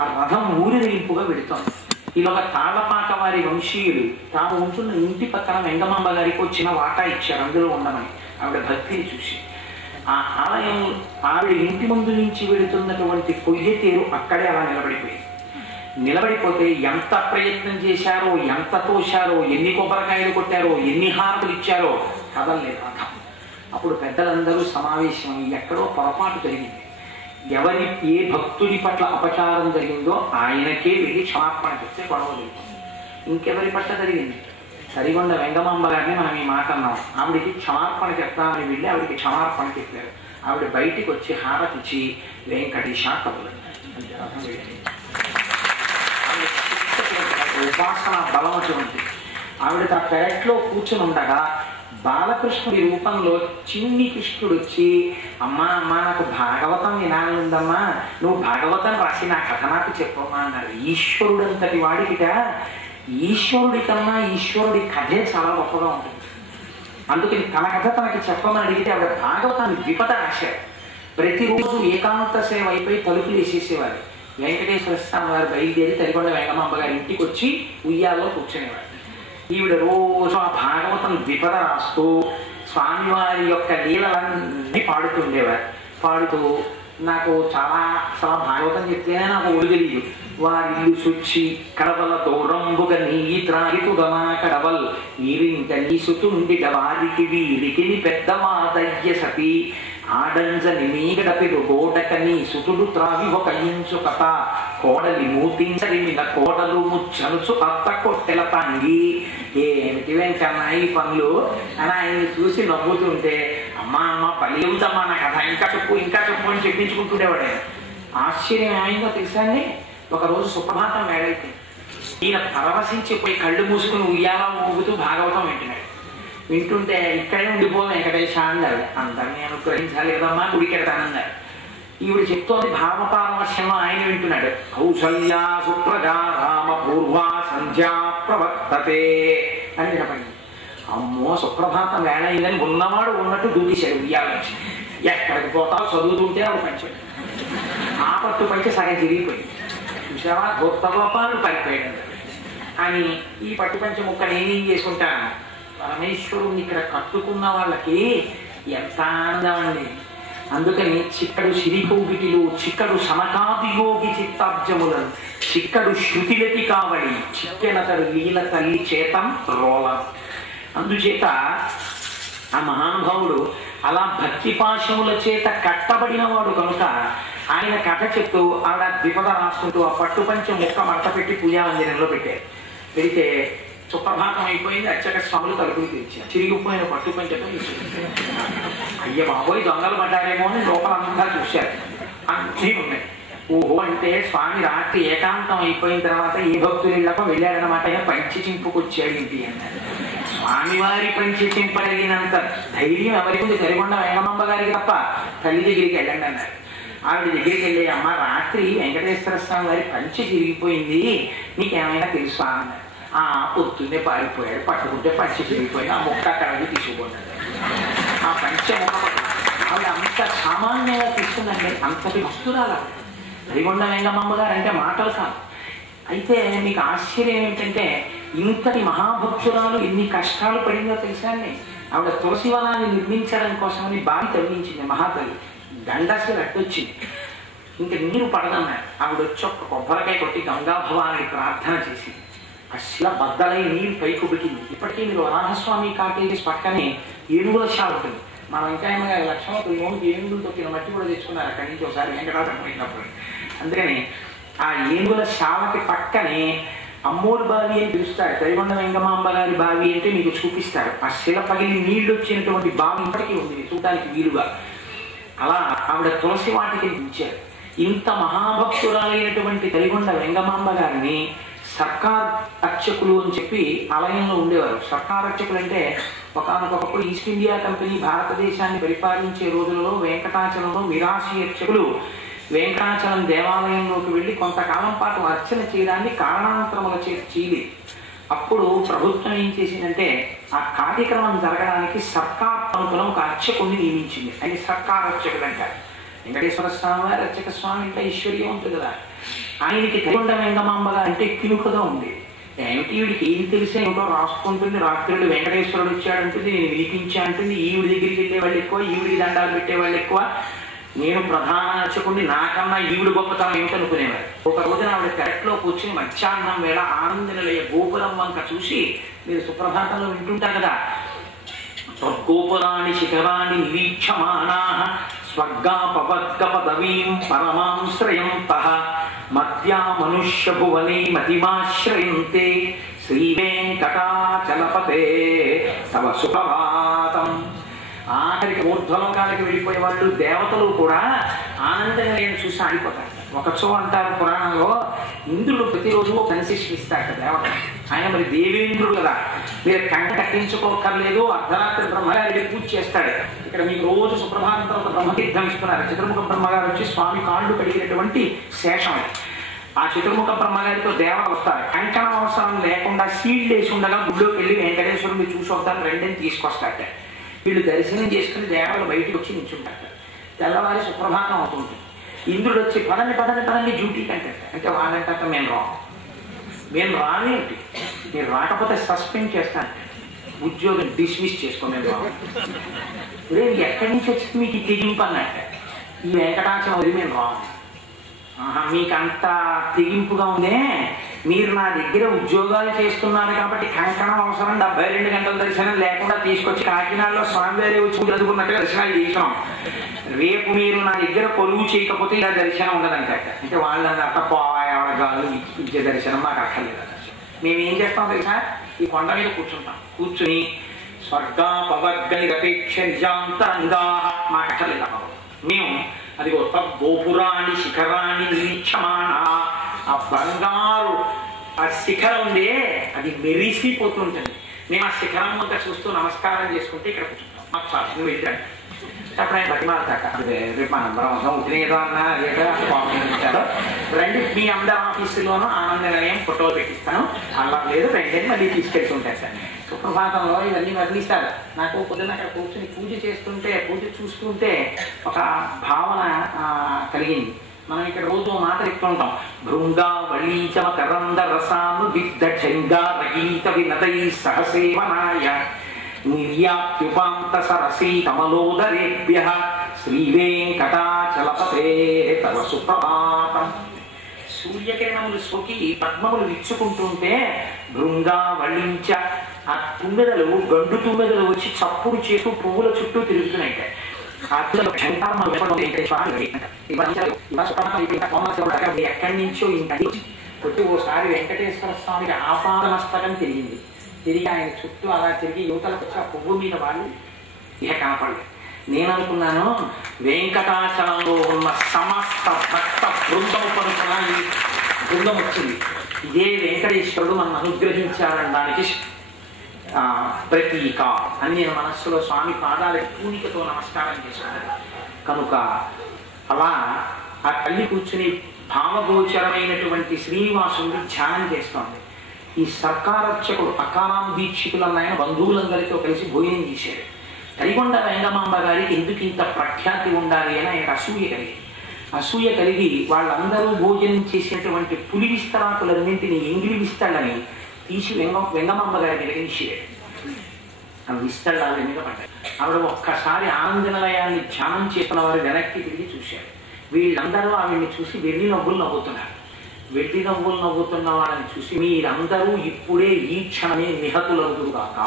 ఆ రథం ఊరిరింపుగా వెళుతోంది. ఈలోగా తాళ్లపాక వారి వంశీయులు తాము ఉంటున్న ఇంటి పక్కన వెంగమాంబ గారికి వచ్చిన వాటా ఇచ్చారు అందులో ఉండమని. ఆవిడ భక్తిని చూసి ఆ ఆలయం ఆవిడ ఇంటి ముందు నుంచి వెళుతున్నటువంటి పొయ్యతేరు అక్కడే అలా నిలబడిపోయింది. నిలబడిపోతే ఎంత ప్రయత్నం చేశారో, ఎంత తోశారో, ఎన్ని కొబ్బరికాయలు కొట్టారో, ఎన్ని హారతులు ఇచ్చారో కదలలేదు రథం. అప్పుడు పెద్దలందరూ సమావేశం ఎక్కడో పొరపాటు జరిగింది. ఎవరి ఏ భక్తుడి పట్ల అపచారం జరిగిందో ఆయనకే వెళ్ళి క్షమాపణ చెప్తే గొడవ జరుగుతుంది. ఇంకెవరి పట్ల జరిగింది? సరిగొండ వెంగమాంబ గారిని మనం ఈ మాట అన్నాం. ఆవిడికి క్షమార్పణ చెప్తామని వెళ్ళి ఆవిడికి క్షమార్పణ చెప్పారు. ఆవిడ బయటికి వచ్చి హారతిచ్చి వెంకటేశ కబులు అంటే రథం వెళ్ళింది. ఉపాసన బలం అటువంటి ఆవిడ ఆ పెరట్లో కూర్చుని ఉండగా బాలకృష్ణుడి రూపంలో చిన్ని కృష్ణుడు వచ్చి అమ్మా అమ్మా నాకు భాగవతం వినాలని ఉందమ్మా, నువ్వు భాగవతం రాసి నా కథ నాకు చెప్పమ్మా అన్నారు. ఈశ్వరుడు అంతటి వాడికిట ఈశ్వరుడి కన్నా ఈశ్వరుడి కథే చాలా గొప్పగా ఉంటుంది. అందుకని తన కథ తనకి చెప్పమని అడిగితే ఆవిడ భాగవతాన్ని ద్విపద రాశారు. ప్రతిరోజు ఏకాంత సేవ అయిపోయి తలుపులు వేసేసేవారు. వెంకటేశ్వర స్వామి వారు బయలుదేరి తల్లికొండ వెంగమాంబ గారి ఇంటికి వచ్చి ఉయ్యాల్లో కూర్చునేవారు. ఈవిడ రోజు ఆ భాగవతం ద్విపద రాస్తూ స్వామివారి యొక్క లీలలన్నీ పాడుతుండేవారు. పాడుతూ నాకు చాలా భాగవతం చెప్తేనే నాకు ఒళ్ళు తెలియదు. వారిల్లు శుచి కడవల దూరంబుగ నీయి త్రాగితుదనా కడవల్ నీరింక నీ సుతుండిగ వారికి వీరికి పెద్దవాదయ్య సతి ఆడంజని నీగడపిడు గోడకని సుతుడు త్రావి ఒక ఇంచు కథ కోడలి మూతించరిమిన కోడలు ముచ్చనుచు అత్త కొట్టెల తంగి. ఏమిటి వెంకన్న ఈ పనులు అని ఆయన్ని చూసి నవ్వుతుంటే అమ్మా అమ్మ పని అవుతామా నా కథ ఇంకా చెప్పు అని చెప్పించుకుంటుండేవాడే. ఆశ్చర్యం ఏమైందో తెలుసా అండి, ఒకరోజు సుప్రభాతం వేడైతే ఈయన పరవశించిపోయి కళ్ళు మూసుకుని ఉయ్యాలా ఊగుతూ భాగవతం వింటున్నాడు. వింటుంటే ఇక్కడే ఉండిపో వెంకటేశ అన్నారు. అందరినీ అనుగ్రహించాలి కదమ్మా గుడికెడతానన్నారు. ఈవిడ చెప్తోంది భావపారవశ్యంలో ఆయన వింటున్నాడు. కౌసల్యా సుప్రజా రామ పూర్వ సంధ్యా ప్రవర్తతే అని వినపడింది. అమ్మో సుప్రభాతం వేళ అయిందని ఉన్నవాడు ఉన్నట్టు దూకేశాడు ఉయ్యాల నుంచి. ఎక్కడికి పోతావు చదువుతుంటే ఆవిడ పంచాడు. ఆ పట్టు పంచి సగం తిరిగిపోయింది. చూసావా గొప్పగోపాలు పడిపోయాడు అని ఈ పట్టు పంచ ముక్క నేనేం చేసుకుంటాను. పరమేశ్వరుణ్ణి ఇక్కడ కట్టుకున్న వాళ్ళకి ఎంత ఆనందం అండి. అందుకని చిక్కడు సిరికౌగిటిలో చిక్కడు సమకాదియోగి చిత్తాబ్జములను చిక్కడు శృతిలకి కావడి చిక్కెనతడు లీల తల్లి చేతం రోలం. అందుచేత ఆ మహానుభావుడు అలా భక్తి పాశముల చేత కట్టబడిన వాడు కనుక ఆయన కథ చెప్తూ ఆవిడ ద్విపద రాసుకుంటూ ఆ పట్టుపంచ ముక్క మడత పెట్టి పూజామందిరంలో పెట్టారు. పెడితే సుప్రభాతం అయిపోయింది. అర్చక స్వాములు తలుపులు తెచ్చారు. చిరిగిపోయిన పట్టుపంచతో అయ్య బాబోయ్ దొంగలు పడ్డారేమో అని లోపలంతా చూశారు. అన్నీ ఉన్నాయి. ఓహో అంటే స్వామి రాత్రి ఏకాంతం అయిపోయిన తర్వాత ఏ భక్తులిళ్ళకో వెళ్ళాడనమాట. పంచి చింపుకొచ్చాడు ఇంటి అన్నారు. స్వామివారి పంచి చింపగలిగినంత ధైర్యం ఎవరికి ఉంది? సరికొండ వెంగమాంబ గారికి తప్ప. తల్లి దగ్గరికి వెళ్ళండి అన్నారు. ఆవిడ దగ్గరికి వెళ్ళి అమ్మ రాత్రి వెంకటేశ్వర స్వామి వారి పంచి చిరిగిపోయింది, నీకేమైనా తెలుసా అన్నారు. పొద్దున్నే పారిపోయాడు, పట్టుకుంటే పంచి చిరిగిపోయింది, ఆ ముక్క అక్కడికి తీసుకుపోన్నాడు. ఆ పంచ ముక్క ఆవిడ అంత సామాన్యంగా తీసుకుందండి. అంతటి వస్తురాలు సరికొండ వెంగమాంబ గారు అంటే మాటలు కాదు. అయితే మీకు ఆశ్చర్యం ఏమిటంటే ఇంతటి మహాభక్తురాలు ఎన్ని కష్టాలు పడిందో తెలుసా అండి. ఆవిడ తులసివనాన్ని నిర్మించడం కోసమని బావి తవ్వించింది మహాతల్లి. గండాసులు అట్టొచ్చింది. ఇంకా నీరు పడదన్నారు. ఆవిడ వచ్చి ఒక్క కొబ్బరికాయ కొట్టి గంగాభవాన్ని ప్రార్థన చేసి ఆ శిల బద్దలై నీరు పైకి ఉబికింది. ఇప్పటికీ మీరు వరాహస్వామి కాటేజెస్ పక్కనే ఏనుగుల శాల ఉంటుంది. మా వెంకయ్య గారి లక్ష్మణుడు ఏనుగులు తొక్కిన మట్టి కూడా తెచ్చుకున్నారు అక్కడి నుంచి ఒకసారి వెంకటాచలం పోయినప్పుడు. అందుకని ఆ ఏనుగుల శాలకి పక్కనే అమ్మోరు బావి అని పిలుస్తారు. సరికొండ వెంగమాంబ గారి బావి అంటే మీకు చూపిస్తారు. ఆ శిల పగిలి నీళ్లు వచ్చినటువంటి బావి ఇప్పటికీ ఉంది చూడటానికి వీలుగా. అలా ఆవిడ తులసి వాటికి ఇచ్చారు. ఇంత మహాభక్తురాలైనటువంటి సరికొండ వెంగమాంబ గారిని సర్కార్ అర్చకులు అని చెప్పి ఆలయంలో ఉండేవారు. సర్కార్ అర్చకులు అంటే ఒకనొకప్పుడు ఈస్ట్ ఇండియా కంపెనీ భారతదేశాన్ని పరిపాలించే రోజులలో వెంకటాచలంలో మిరాసి అర్చకులు వెంకటాచలం దేవాలయంలోకి వెళ్ళి కొంతకాలం పాటు అర్చన చేయడాన్ని కారణాంతరముల చేయలేదు. అప్పుడు ప్రభుత్వం ఏం చేసిందంటే ఆ కార్యక్రమం జరగడానికి సర్కార్ తరపున ఒక అర్చకుడిని నియమించింది. ఆయన సర్కార్ అర్చకుడు అంటారు. వెంకటేశ్వర స్వామి వారి అర్చక స్వామి అంటే ఐశ్వర్యం ఉంటుంది కదా. ఆయనకి తెలియకుండా వెంగమాంబగా అంటే కినుకగా ఉంది. ఏమిటి వీడికి ఏం తెలిసే ఏమిటో రాసుకుంటుంది, రాత్రుడు వెంకటేశ్వరుడు వచ్చాడంటుంది, నేను వినిపించా అంటుంది, ఈవిడి దగ్గరికి వెళ్ళే వాళ్ళు ఎక్కువ, ఈవిడికి దండాలు పెట్టేవాళ్ళు ఎక్కువ, నేను ప్రధాన అర్చకుడిని, నాకన్నా ఈవిడ గొప్పతనం ఏమిటనుకునేవారు. ఒక రోజున ఆవిడ పెరట్లో కూర్చుని మధ్యాహ్నం వేళ ఆనంద నిలయ గోపురం వంక చూసి, మీరు సుప్రభాతంలో వింటుంటారు కదా, గోపురాన్ని శిఖరాన్ని నిరీక్షమాణా స్వర్గాపవర్గ పదవీం పరమాం శ్రయంతః మధ్యా మనుష్య భువనే మతిమాశ్రయంతే శ్రీ వెంకటాచలపతే తవ సుప్రభాతం. ఆఖరికి ఊర్ధ్వలోకాలకి వెళ్ళిపోయే వాళ్ళు దేవతలు కూడా ఆనంద నిలయం చూసి ఆడిపోతారు. ఒకచో అంటారు పురాణంలో, ఇంద్రుడు ప్రతిరోజు కన్సెషన్ ఇస్తాడు దేవత. ఆయన మరి దేవేంద్రుడు కదా, మీరు కంట కట్టించుకోకర్లేదు, అర్ధరాత్రి బ్రహ్మగారి పూజ చేస్తాడు. ఇక్కడ మీకు రోజు సుప్రభాతం తర్వాత బ్రహ్మతీర్థం ఇస్తున్నారు. చతుర్ముఖ బ్రహ్మగారు వచ్చి స్వామి కాళ్ళు కడిగినటువంటి శేషం. ఆ చతుర్ముఖ బ్రహ్మగారితో దేవతలు వస్తారు. కంకణ అవసరం లేకుండా సీల్డ్ వేసి ఉండగా గుళ్ళోకి వెళ్ళి వెంకటేశ్వరుని చూసి వస్తాను రెండని తీసుకొస్తారట. వీళ్ళు దర్శనం చేసుకుని దేవతలు బయటకు వచ్చి నిల్చుంటారు. తెల్లవారి సుప్రభాతం అవుతుంటుంది. ఇంద్రుడు వచ్చి పదండి పదండి పదండి డ్యూటీకి అంటే వాళ్ళంటాక మేము రావేంటి, మీరు రాకపోతే సస్పెండ్ చేస్తాను, ఉద్యోగం డిస్మిస్ చేసుకో, మేము రేపు ఎక్కడి నుంచి వచ్చింది మీకు తెగింపు అన్నట్ట. ఈ వెంకటాచలం వదిలి మేము రాము. మీకు అంత తెగింపుగా ఉందే, మీరు నా దగ్గర ఉద్యోగాలు చేస్తున్నారు కాబట్టి కంకణం అవసరం 72 గంటల దర్శనం లేకుండా తీసుకొచ్చి కాకినాడలో స్వామివారి వచ్చి చదువుకున్నట్టుగా దర్శనాలు చేసాం. రేపు మీరు నా దగ్గర కొలువు చేయకపోతే ఇలా దర్శనం ఉండదంట. అంటే వాళ్ళందరూ పోవాళ్ళు ఇచ్చే దర్శనం మాకు అక్కర్లేదు. మేము ఏం చేస్తాం తెలుసా, ఈ కొండ మీద కూర్చుంటాం. కూర్చుని స్వర్గాపవర్గనిరపేక్ష నిజాంతరంగా మాకు అక్కర్లేదు. మేము అది గోపురాన్ని శిఖరాన్ని నిరీక్షమాణ, ఆ బంగారు ఆ శిఖరం ఉందే అది మెరిసిపోతుంటుంది. మేము ఆ శిఖరం అంతా చూస్తూ నమస్కారం చేసుకుంటే ఇక్కడ కూర్చుంటాం. మాకు సాక్షి వెళ్ళాడు అప్పుడు ఆయన బతిమాలతాక రేపు మనం బ్రహ్మం ఉద్రేదో అన్నా లేదా రండి, మీ అందరి ఆఫీసులోనూ ఆనంద నిలయం ఫోటోలు పెట్టిస్తాను, అలా లేదు రెండేళ్ళు మళ్ళీ తీసుకెళ్తుంటారు సార్. సుప్రభాతంలో ఇవన్నీ వర్ణిస్తారు. నాకు పొద్దున్న అక్కడ కూర్చొని పూజ చేస్తుంటే, పూజ చూస్తుంటే ఒక భావన కలిగింది. మనం ఇక్కడ రోజు మాట చెప్తుంటాం, భృంగావళీచమ కరంద రసాను విద్ధంగా రగీత వినదై సహసేవనాయ నిర్యాప్యుపాంత సరసీ కమలోదరేభ్య శ్రీ వెంకటాచలపతే తవ సుప్రభాతం. సూర్యకిరణములు సోకి పద్మములు విచ్చుకుంటుంటే భృంగావళించ, ఆ తుమ్మెదలు గండు తుమ్మెదలు వచ్చి చప్పుడు చేస్తూ పువ్వుల చుట్టూ తిరుగుతున్నాయి. ఎక్కడి నుంచో ఇంటి కొట్టి ఓసారి వెంకటేశ్వర స్వామికి ఆపాదమస్తకం తిరిగింది. తిరిగి ఆయన చుట్టూ అలా తిరిగి యువతలకు వచ్చి ఆ పువ్వు మీద వాళ్ళు ఇక కనపడలేదు. నేను అనుకున్నాను, వెంకటాచలంలో ఉన్న సమస్త భక్త బృందము పరుపున ఈ బృందం వచ్చింది. ఇదే వెంకటేశ్వరుడు మనం అనుగ్రహించాలనడానికి ప్రతీక అని నేను మనస్సులో స్వామి పాదాలకి పూనికతో నమస్కారం చేసుకున్నాను. కనుక అలా ఆ తల్లి కూర్చుని భావగోచరమైనటువంటి శ్రీనివాసుని ధ్యానం చేస్తోంది. ఈ సర్కారర్చకుడు అకారాం దీక్షితులన్న ఆయన బంధువులందరితో కలిసి భోజనం చేశాడు. కరికొండ వెంగమాంబ గారికి ఎందుకు ఇంత ప్రఖ్యాతి ఉండాలి అని ఆయన అసూయ కలిగి వాళ్ళందరూ భోజనం చేసినటువంటి పులి విస్తరాకులన్నింటినీ ఎంగిలి విస్తళ్ళని తీసి వెంగమాంబ గారికి వెలిగించాడు. ఆ విస్తళ్ళాల మీద పడ్డాడు. ఆవిడ ఒక్కసారి ఆనంద నిలయాన్ని ధ్యానం చేస్తున్న వారు వెనక్కి తిరిగి చూశారు. వీళ్ళందరూ ఆవిడ్ని చూసి వెర్రి నవ్వులు నవ్వుతున్నారు. వెర్రి నవ్వులు నవ్వుతున్న వాళ్ళని చూసి మీరందరూ ఇప్పుడే ఈ క్షణమే నిహతులవుదురుగాక.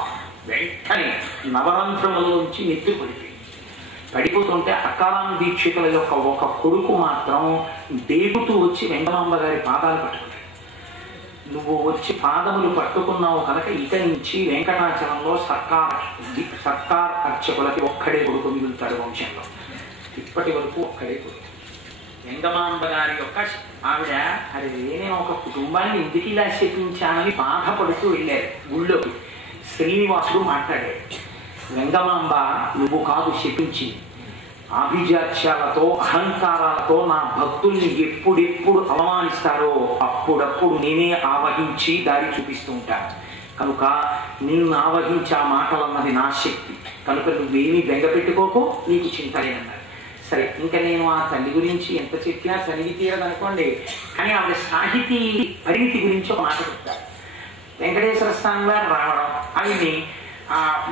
వెంటనే నవరంధ్రములోంచి నెత్తి పడిపోతుంటే అకారాం దీక్షితుల యొక్క ఒక కొడుకు మాత్రం దేగుతూ వచ్చి వెంగమాంబ గారి పాదాలు పట్టుకున్నాడు. నువ్వు వచ్చి పాదములు పట్టుకున్నావు కనుక ఇక నుంచి వెంకటాచలంలో సర్కార్ అర్చకులకి ఒక్కడే కొడుకు మిగులుతాడు వంశంలో. ఇప్పటి వరకు ఒక్కడే కొడుకు. వెంగమాంబ గారి యొక్క ఆవిడ అది నేను ఒక కుటుంబాన్ని ఎందుకు ఇలా శపించానని బాధపడుతూ వెళ్ళారు గుళ్ళోకి. శ్రీనివాసుడు మాట్లాడాడు, వెంగమాంబ నువ్వు కాదు శపించింది, ఆభిజాత్యాలతో అహంకారాలతో నా భక్తుల్ని ఎప్పుడెప్పుడు అవమానిస్తారో అప్పుడప్పుడు నేనే ఆవహించి దారి చూపిస్తూ ఉంటాను. కనుక నిన్ను ఆవహించి ఆ మాటలన్నది నా శక్తి. కనుక నువ్వేమీ బెంగ పెట్టుకోకు, నీకు చింత లేదన్నారు. సరే, ఇంకా నేను ఆ తల్లి గురించి ఎంత చెప్పినా చదివి తీరదనుకోండి. కానీ ఆవిడ సాహితీ పరిమితి గురించి ఒక మాట చెప్తారు. వెంకటేశ్వర స్వామి వారు రావడం, ఆవిడ్ని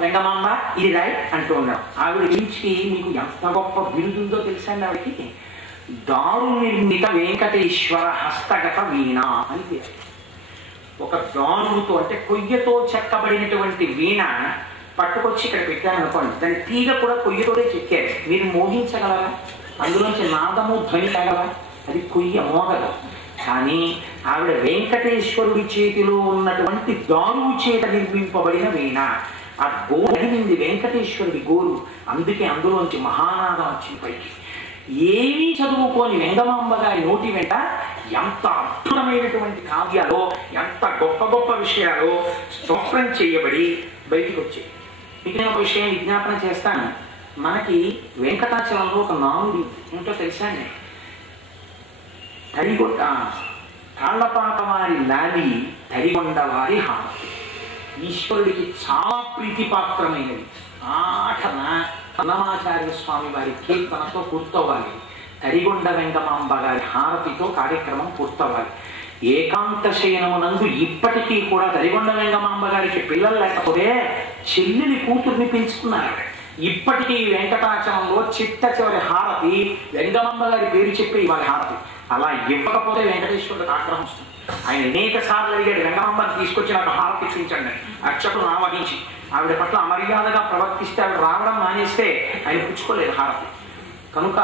వెంగమాంబ ఇది రాయ్ అంటూ ఉండడం. ఆవిడ గురించి మీకు ఎంత గొప్ప బిరుదుందో తెలుసండి. ఆవిడకి దారు నిర్మిత వెంకటేశ్వర హస్తగత వీణ అని పేరు. ఒక దారుతో అంటే కొయ్యతో చెక్కబడినటువంటి వీణ పట్టుకొచ్చి ఇక్కడ పెట్టారనుకోండి, దాని తీగ కూడా కొయ్యతోనే చెక్కారు. మీరు మోగించగలరా? అందులోంచి నాదము ధ్వని కాగలరా? అది కొయ్య మోగదు. కానీ ఆవిడ వెంకటేశ్వరుడి చేతిలో ఉన్నటువంటి దారువు చేత నిర్మింపబడిన వీణ. ఆ గోరు అడిగింది వెంకటేశ్వరుడి గోరు, అందుకే అందులోంచి మహానాదం వచ్చింది పైకి. ఏమీ చదువుకోని వెంగమాంబ గారి నోటి వెంట ఎంత అద్భుతమైనటువంటి కావ్యాలో, ఎంత గొప్ప గొప్ప విషయాలు స్తోత్రం చేయబడి బయటికి వచ్చాయి. మీకు నేను ఒక విషయం విజ్ఞాపన చేస్తాను. మనకి వెంకటాచలంలో ఒక నానుడి ఏంటో తెలుసా అండి? తాళ్లపాక వారి లాలి, తరిగొండ వారి హారతి. ఈశ్వరుడికి చాలా ప్రీతిపాత్రమైనది. ఆఖన అన్నమాచార్య స్వామి వారి కీర్తనతో పూర్తవ్వాలి. తరిగొండ వెంగమాంబ గారి హారతితో కార్యక్రమం పూర్తవ్వాలి. ఏకాంత శయనమునందు ఇప్పటికీ కూడా తరిగొండ వెంగమాంబ గారికి పిల్లలు లేకపోతే చెల్లెలి కూతుర్ని పెంచుకున్నారు. ఇప్పటికీ వెంకటాచలంలో చిట్ట చివరి హారతి వెంగమాంబ గారి పేరు చెప్పి ఇవాళ హారతి. అలా ఇవ్వకపోతే వెంకటేశ్వరుడికి ఆగ్రహం వస్తుంది. ఆయన అనేక సార్లు అడిగాడు, వెంగమాంబని తీసుకొచ్చి నాకు హారతి ఇప్పించండి. అర్చకులు ఆవహించి ఆవిడ పట్ల అమర్యాదగా ప్రవర్తిస్తే ఆవిడ రావడం మానేస్తే ఆయన పుచ్చుకోలేదు హారతి. కనుక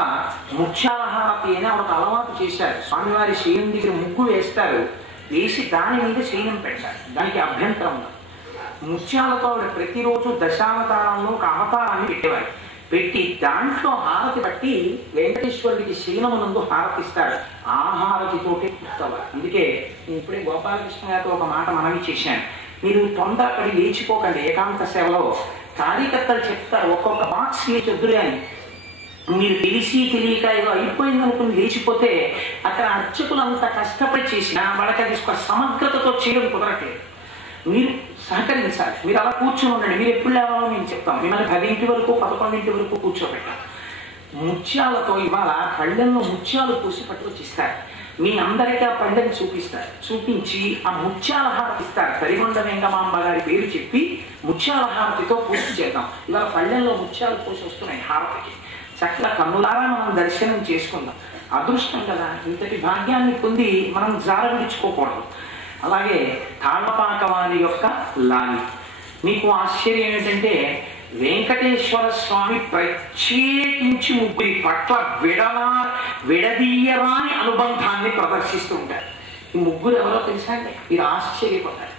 ముత్యాల హారతి అని ఆవిడ అలవాటు చేశారు. స్వామివారి శయనం దగ్గర ముగ్గు వేస్తారు, వేసి దాని మీద శయనం పెడతారు. దానికి అభ్యంతరం ఉంది. ముత్యాలతో ఆవిడ ప్రతిరోజు దశావతారంలో ఒక అవతారాన్ని పెట్టేవారు. పెట్టి దాంట్లో హారతి పట్టి వెంకటేశ్వరుడికి శయనమునందు హారతిస్తారు. ఆ హారతితోటి పుస్తవారు. అందుకే నేను ఇప్పుడే గోపాలకృష్ణ గారితో ఒక మాట మనవి చేశాను. మీరు తొందరపడి లేచిపోకండి. ఏకాంత సేవలో కార్యకర్తలు చెప్తారు ఒక్కొక్క బాక్స్ లేచొద్దులే అని. మీరు తెలిసి తెలియక ఏదో అయిపోయిందనుకుని లేచిపోతే అక్కడ అర్చకులు అంత కష్టపడి చేసినా వాళ్ళకి అది సమగ్రతతో చేయడం కుదరట్లేదు. మీరు సహకరించాలి. మీరు అలా కూర్చొని ఉండండి. మీరు ఎప్పుడు లేవాలో నేను చెప్తాం. మిమ్మల్ని 10 వరకు 11 వరకు కూర్చోబెట్టాలి. ముత్యాలతో ఇవాళ పళ్ళెంలో ముత్యాలు పూసి పట్టుకొచ్చిస్తారు. మీ అందరికీ ఆ పళ్ళెని చూపిస్తారు. చూపించి ఆ ముత్యాల హారతి ఇస్తారు. తరిగొండ వెంగమాంబ గారి పేరు చెప్పి ముత్యాల హారతితో పూర్తి చేద్దాం. ఇవాళ పళ్ళెంలో ముత్యాలు పూసి వస్తున్నాయి హారతికి. చక్కగా కన్నులారా మనం దర్శనం చేసుకుందాం. అదృష్టం కదా, ఇంతటి భాగ్యాన్ని పొంది మనం జార విడుచుకోకూడదు. అలాగే తాళ్లపాక వారి యొక్క లాలి. మీకు ఆశ్చర్యం ఏంటంటే వెంకటేశ్వర స్వామి ప్రత్యేకించి ముగ్గురి పట్ల విడదీయరాని అనుబంధాన్ని ప్రదర్శిస్తూ ఉంటారు. ఈ ముగ్గురు ఎవరో తెలుసా అండి? మీరు ఆశ్చర్యపోతారు.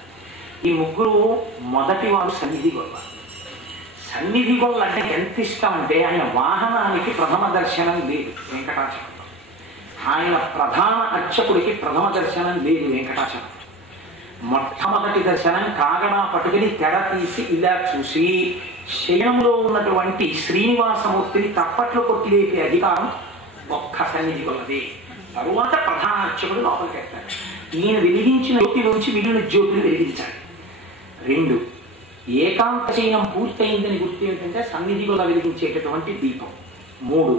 ఈ ముగ్గురు మొదటి వారు సన్నిధి గొల్ల. సన్నిధి గొల్ల అంటే ఎంత ఇష్టం అంటే ఆయన వాహనానికి ప్రథమ దర్శనం లేదు వెంకటాచలంలో. ఆయన ప్రధాన అర్చకుడికి ప్రథమ దర్శనం లేదు వెంకటాచలం. మొట్టమొదటి దర్శనం కాగడా పట్టుకుని తెర తీసి ఇలా చూసి శయనంలో ఉన్నటువంటి శ్రీనివాసమూర్తిని తప్పట్లో కొట్టి లేపే అధికారం ఒక్క సన్నిధి కొన్నది. తరువాత ప్రధాన అర్చకుడు లోపలికి వెళ్తాడు. ఈయన వెలిగించిన జ్యోతిలోంచి మిగిలిన జ్యోతిని వెలిగించాడు. 2 ఏకాంత శయనం పూర్తయిందని గుర్తు ఏంటంటే సన్నిధి వల్ల వెలిగించేటటువంటి దీపం. 3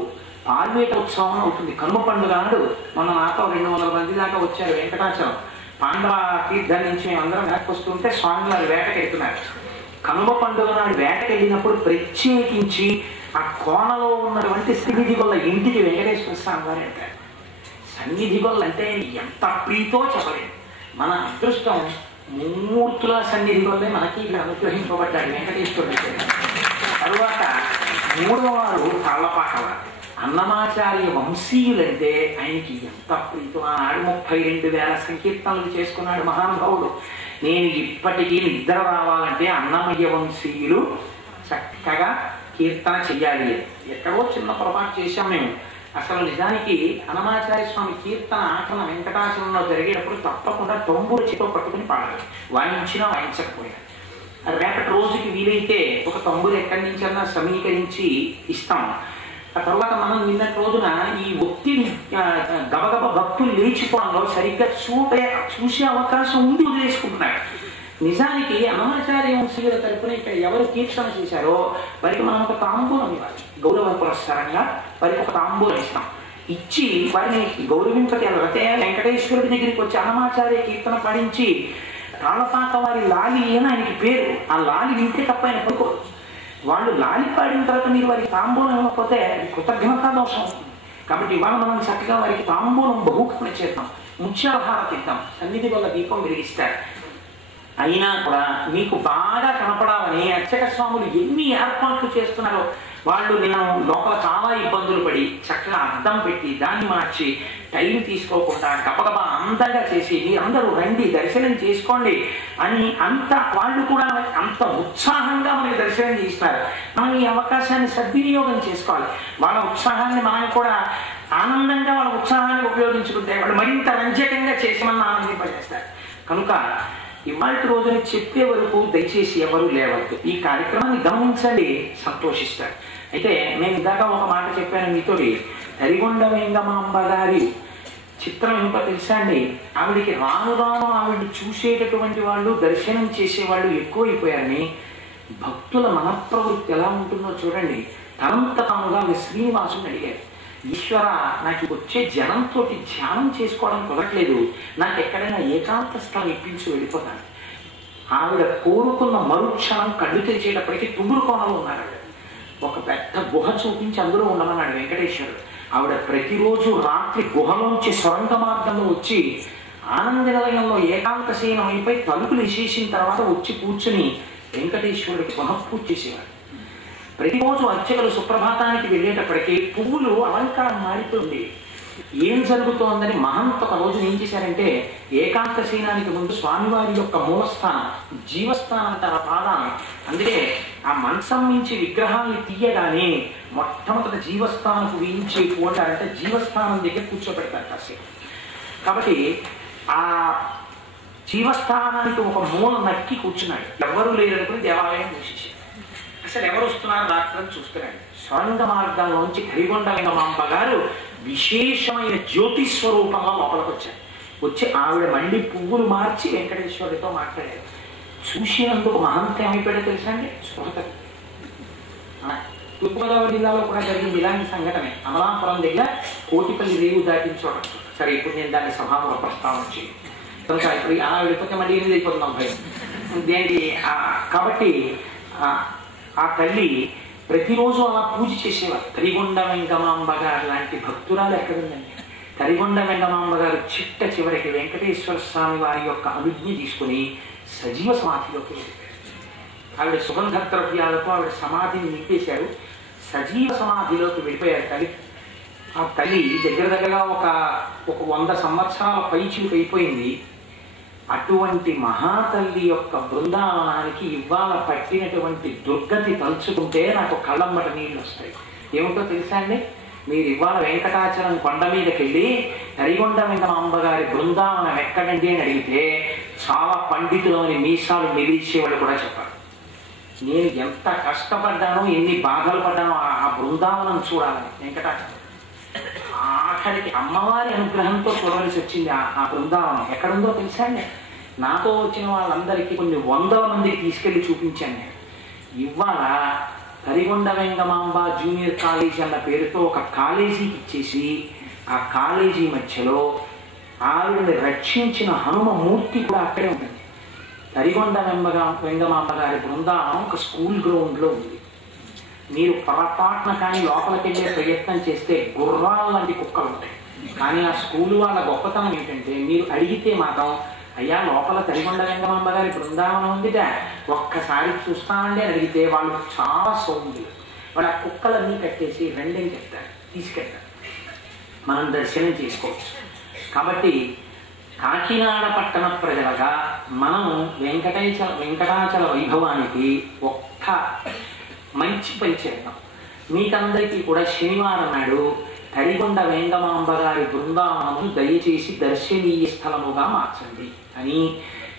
పార్వేట ఉత్సవం అవుతుంది. కనుమ పండుగ నాడు మన నాతో 200 మంది దాకా వచ్చారు వెంకటాచలం. పాండవ తీర్థం నుంచి మేము అందరం వెనక్కి వస్తుంటే స్వామివారి వేటకి వెళ్తున్నారు. కనుమ పండుగ నాడు వేటకి వెళ్ళినప్పుడు ప్రత్యేకించి ఆ కోనలో ఉన్నటువంటి సన్నిధి గొల్ల ఇంటికి వెంకటేశ్వర స్వామి వారు అంటారు. సన్నిధి గొల్ల అంటే ఎంత ప్రీతో చెప్పలేదు. మన అదృష్టం మూర్తుల సన్నిధి గొల్లే మనకి ఇక్కడ అనుగ్రహింపబడ్డాడు వెంకటేశ్వరుడు. తరువాత 3వ వారు తాళ్లపాక వారు. అన్నమాచార్య వంశీయులంటే ఆయనకి ఎంత ప్రీతం. ఆనాడు 32,000 సంకీర్తనలు చేసుకున్నాడు మహానుభావుడు. నేను ఇప్పటికీ నిద్ర రావాలంటే అన్నమయ్య వంశీయులు చక్కగా కీర్తన చెయ్యాలి. ఎక్కడో చిన్న పొరపాటు చేశాం మేము. అసలు నిజానికి అన్నమాచార్య స్వామి కీర్తన ఆఖరణ వెంకటాచలంలో జరిగేటప్పుడు తప్పకుండా తొంబూరు చేతో పట్టుకుని పాడాలి. వాయించినా వాయించకపోయినా. రేపటి రోజుకి వీలైతే ఒక తొంబూరు ఎక్కడి నుంచన్నా సమీకరించి ఇస్తాం. ఆ తర్వాత మనం నిన్నటి రోజున ఈ ఒత్తిడి గబగబ భక్తులు లేచిపోవడంలో సరిగ్గా చూసే అవకాశం ఉంది వదిలేసుకుంటున్నాడు. నిజానికి అన్నమాచార్య వంశీయుల తరపున ఇక్కడ ఎవరు కీర్తన చేశారో వారికి మనం ఒక తాంబూలం ఇవ్వాలి. గౌరవ పురస్కారంగా వారికి ఒక తాంబూలం ఇస్తాం. ఇచ్చి వారిని గౌరవింపటి అంటే వెంకటేశ్వరుడి దగ్గరికి వచ్చి అన్నమాచార్య కీర్తన పడించి తాళపాక వారి లాలి అని ఆయనకి పేరు. ఆ లాలి వింటే తప్ప ఆయన పడుకోరు. వాళ్ళు లాలి పాడిన తర్వాత మీరు వారికి తాంబూలం ఇవ్వకపోతే కృతజ్ఞతా దోషం అవుతుంది. కాబట్టి ఇవాళ మనం చక్కగా వారికి తాంబూలం బహుకరణ చేద్దాం, ముత్యాలహారతి ఇద్దాం, సన్నిధి వల్ల దీపం వెలిగిస్తారు. అయినా కూడా మీకు బాగా కనపడాలని అర్చక స్వాములు ఎన్ని ఏర్పాట్లు చేస్తున్నారో. వాళ్ళు నేను లోపల చాలా ఇబ్బందులు పడి చక్కగా అద్దం పెట్టి దాన్ని మార్చి టైం తీసుకోకుండా గబగబా అందంగా చేసి మీరందరూ రండి దర్శనం చేసుకోండి అని అంత వాళ్ళు కూడా అంత ఉత్సాహంగా మనకి దర్శనం చేస్తారు. మనం ఈ అవకాశాన్ని సద్వినియోగం చేసుకోవాలి. వాళ్ళ ఉత్సాహాన్ని మనం కూడా ఆనందంగా వాళ్ళ ఉత్సాహాన్ని ఉపయోగించుకుంటే వాళ్ళు మరింత రంజకంగా చేసి మనం ఆనందింపజేస్తారు. కనుక ఇవాళ రోజున చెప్పే వరకు దయచేసి ఎవరు లేవద్దు. ఈ కార్యక్రమాన్ని గమనించండి, సంతోషిస్తారు. అయితే నేను ఇందాక ఒక మాట చెప్పాను మీతోటి, తరిగొండ వెంగమాంబ గారి చిత్రం ఇంకా తెలుసా అండి? ఆవిడికి రాను రాను ఆవిడ్ని చూసేటటువంటి వాళ్ళు దర్శనం చేసేవాళ్ళు ఎక్కువైపోయారని భక్తుల మనఃప్రవృత్తి ఎలా ఉంటుందో చూడండి. తనంత తానుగా శ్రీనివాసుని అడిగారు, ఈశ్వర నాకు వచ్చే జనంతో ధ్యానం చేసుకోవడం కుదరట్లేదు, నాకు ఎక్కడైనా ఏకాంత స్థలం ఇప్పించి వెళ్ళిపోతాను. ఆవిడ కోరుకున్న మరుక్షణం కళ్ళు తెరిచేటప్పటికీ తుమ్మురు కోణలో ఉన్నారు. ఒక పెద్ద గుహ చూపించి అందులో ఉండమన్నాడు వెంకటేశ్వరుడు. ఆవిడ ప్రతిరోజు రాత్రి గుహలోంచి సొరంగ మార్గంలో వచ్చి ఆనంద నిలయంలో ఏకాంత శయనం అయిపోయి తలుపులు విశేషిన తర్వాత వచ్చి కూర్చుని వెంకటేశ్వరుడికి పునఃపూజ చేసేవాడు. ప్రతిరోజు అర్చకులు సుప్రభాతానికి వెళ్ళేటప్పటికీ పువ్వులు అలంకారం మారిపోయింది. ఏం జరుగుతోందని మహంత ఒక రోజున ఏం చేశారంటే, ఏకాంత శయనానికి ముందు స్వామివారి యొక్క మూలస్థానం జీవస్థానం అంటారు పాదాన్ని. అందుకే ఆ మంచం నుంచి విగ్రహాన్ని తీయగానే మొట్టమొదటి జీవస్థానకు వేయించి పోటారంటే జీవస్థానం దగ్గర కూర్చోబెడతారు కాసేపు. కాబట్టి ఆ జీవస్థానానికి ఒక మూల నక్కి కూర్చున్నాడు. ఎవరు లేరనుకుని దేవాలయం మూసేశారు. అసలు ఎవరు వస్తున్నారు డాక్టర్ చూస్తున్నాడు. సొరంగ మార్గంలోంచి తరిగొండ వెంగమాంబ గారు విశేషమైన జ్యోతి స్వరూపంగా లోపలికి వచ్చారు. వచ్చి ఆవిడ మళ్ళీ పువ్వులు మార్చి వెంకటేశ్వరుడితో మాట్లాడారు. చూసినందుకు మహంత ఏమైపోయాడో తెలుసా అండి? స్పృహత. తూర్పుగోదావరి జిల్లాలో కూడా జరిగింది ఇలాంటి సంఘటనే. అమలాపురం దగ్గర కోటిపల్లి రేవు దాటించడం. సరే, ఇప్పుడు నేను దాన్ని సభాముఖ ప్రస్తావన చేయి కనుక ఇప్పుడు వెళ్ళిపోతే మళ్ళీ ఏది అయిపోతున్నాం భయం దేనికి. కాబట్టి ఆ తల్లి ప్రతిరోజు అలా పూజ చేసేవారు. తరిగొండ వెంగమాంబ గారు లాంటి భక్తురాలు ఎక్కడుందండి? తరిగొండ వెంగమాంబ గారు చిట్ట చివరికి వెంకటేశ్వర స్వామి వారి యొక్క అనుజ్ఞ తీసుకుని సజీవ సమాధిలోకి వెళ్ళిపోయారు. ఆవిడ సుగంధ ద్రవ్యాలతో ఆవిడ సమాధిని నింపేశారు. సజీవ సమాధిలోకి వెళ్ళిపోయారు తల్లి. ఆ తల్లి దగ్గరగా ఒక 100 సంవత్సరాల పైచిలుకు అయిపోయింది. అటువంటి మహాతల్లి యొక్క బృందావనానికి ఇవాళ పట్టినటువంటి దుర్గతి తలుచుకుంటే నాకు కళ్ళమ్మట నీళ్ళు వస్తాయి. ఏమిటో తెలుసా అండి? మీరు ఇవాళ వెంకటాచలం కొండ మీదకి వెళ్ళి తరిగొండ వెంగమాంబ గారి బృందావనం ఎక్కడండి అని అడిగితే చాలా పండితులని మీసాలు నిలిచేవాళ్ళు కూడా చెప్పారు. నేను ఎంత కష్టపడ్డానో, ఎన్ని బాధలు పడ్డానో ఆ బృందావనం చూడాలని. వెంకటాచలం ఆఖరికి అమ్మవారి అనుగ్రహంతో చూడవలసి వచ్చింది. ఆ బృందావనం ఎక్కడుందో తెలుసా అండి? నాతో వచ్చిన వాళ్ళందరికీ కొన్ని 100 మందికి తీసుకెళ్లి చూపించాను నేను. ఇవాళ తరిగొండ వెంగమాంబ జూనియర్ కాలేజీ అన్న పేరుతో ఒక కాలేజీకి ఇచ్చేసి ఆ కాలేజీ మధ్యలో ఆవిడని రక్షించిన హనుమమూర్తి కూడా అక్కడే ఉంటుంది. తరిగొండ వెంగమాంబ గారి బృందావనం ఒక స్కూల్ గ్రౌండ్లో ఉంది. మీరు పొరపాటున కానీ లోపలికి వెళ్ళే ప్రయత్నం చేస్తే గుర్రాల లాంటి కుక్కలు ఉంటాయి. కానీ ఆ స్కూల్ వాళ్ళ గొప్పతనం ఏంటంటే, మీరు అడిగితే మాత్రం అయ్యా లోపల తరిగొండ వెంగమాంబ గారి బృందావనం ఉందిట, ఒక్కసారి చూస్తామండి అని అడిగితే వాళ్ళు చాలా సౌండ్లు. వాళ్ళు ఆ కుక్కలన్నీ కట్టేసి రెండేం చెప్తారు, తీసుకెళ్తారు, మనం దర్శనం చేసుకోవచ్చు. కాబట్టి కాకినాడ పట్టణ ప్రజలుగా మనం వెంకటాచల వైభవానికి ఒక్క మంచి పని చేద్దాం. మీకందరికీ కూడా శనివారం నాడు తరిగొండ వెంగమాంబ గారి బృందావనము దయచేసి దర్శనీయ స్థలముగా మార్చండి అని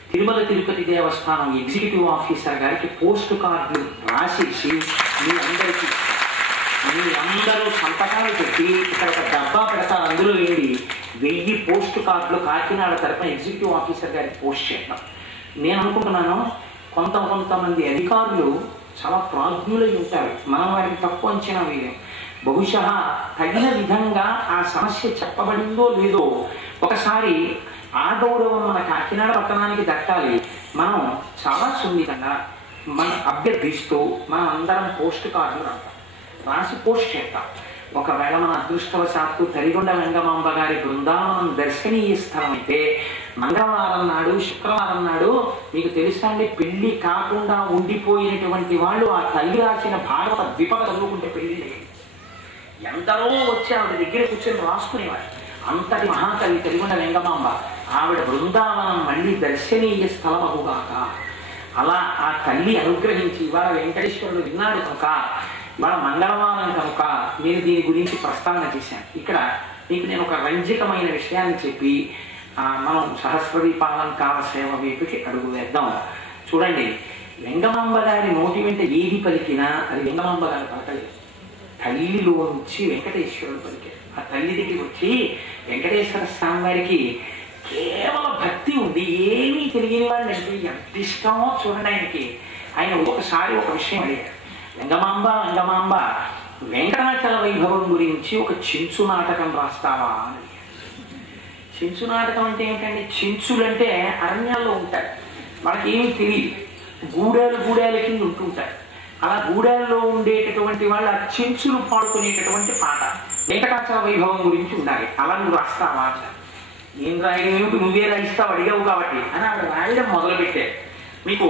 తిరుమల తిరుపతి దేవస్థానం ఎగ్జిక్యూటివ్ ఆఫీసర్ గారికి పోస్ట్ కార్డులు రాసేసి మీ అందరూ సంతకాలు పెట్టి ఇక్కడ ఒక డబ్బా పెడతారు, అందులో వెళ్ళి 1000 పోస్ట్ కార్డులు కాకినాడ తరపున ఎగ్జిక్యూటివ్ ఆఫీసర్ గారికి పోస్ట్ చేద్దాం. నేను అనుకుంటున్నాను కొంతమంది అధికారులు చాలా ప్రాజ్ఞులై ఉంటారు, మనం వారికి తక్కువ అంచనా వేయలేం. బహుశా తగిన విధంగా ఆ సమస్య చెప్పబడిందో లేదో ఒకసారి ఆ గౌరవం మన కాకినాడ పట్టణానికి దక్కాలి. మనం చాలా సున్నితంగా మనం అభ్యర్థిస్తూ మనం అందరం పోస్ట్ కార్డులు రాసి పోస్ట్ చేస్తాం. ఒకవేళ మన అదృష్టవశాత్తు తరిగొండ వెంగమాంబ గారి బృందావనం దర్శనీయ స్థలం అయితే మంగళవారం నాడు శుక్రవారం నాడు మీకు తెలుసా అండి, పెళ్లి కాకుండా ఉండిపోయినటువంటి వాళ్ళు ఆ తల్లి రాసిన భారత ద్విపద చదువుకుంటే పెళ్లి ఎందరో వచ్చి ఆవిడ దగ్గర కూర్చొని రాసుకునేవారు. అంతటి మహాకవి తరిగొండ వెంగమాంబ, ఆవిడ బృందావనం మళ్ళీ దర్శనీయ స్థలం అగుగాక. అలా ఆ తల్లి అనుగ్రహించి ఇవాళ వెంకటేశ్వరుడు విన్నాడు కనుక, ఇవాళ మంగళవారం కనుక నేను దీని గురించి ప్రస్తావన చేశాను. ఇక్కడ మీకు నేను ఒక రంజకమైన విషయాన్ని చెప్పి మనం సహస్రదీపాలంకార సేవ వైపుకి అడుగు వేద్దాం. చూడండి, వెంగమాంబ గారి నోటి వెంట ఏది పలికినా అది వెంగమాంబ గారి పలకలేదు, తల్లిలోంచి వెంకటేశ్వరుడు పలికారు. ఆ తల్లి దగ్గరికి వచ్చి వెంకటేశ్వర స్వామి వారికి కేవలం భక్తి ఉంది, ఏమీ తెలియని వాళ్ళు అంటే ఎంత ఇష్టమో చూడండి ఆయనకి. ఆయన ఒకసారి ఒక విషయం అడిగారు, వెంగమాంబ వెంకటాచల వైభవం గురించి ఒక చెంచు నాటకం రాస్తావా అని. చెంచు నాటకం అంటే ఏంటంటే, చెంచులు అంటే అరణ్యాల్లో ఉంటారు, వాళ్ళకి ఏమీ తెలియదు, గూడాల కింద ఉంటుంటారు. అలా గూడాల్లో ఉండేటటువంటి వాళ్ళు ఆ చెంచులు పాడుకునేటటువంటి పాట వెంకటాచల వైభవం గురించి ఉండాలి, అలా నువ్వు రాస్తావా అంటారు. నేను రాయడం ఏమిటి, నువ్వే రాయిస్తావు అడిగావు కాబట్టి అని ఆవిడ రాయడం మొదలుపెట్టారు. మీకు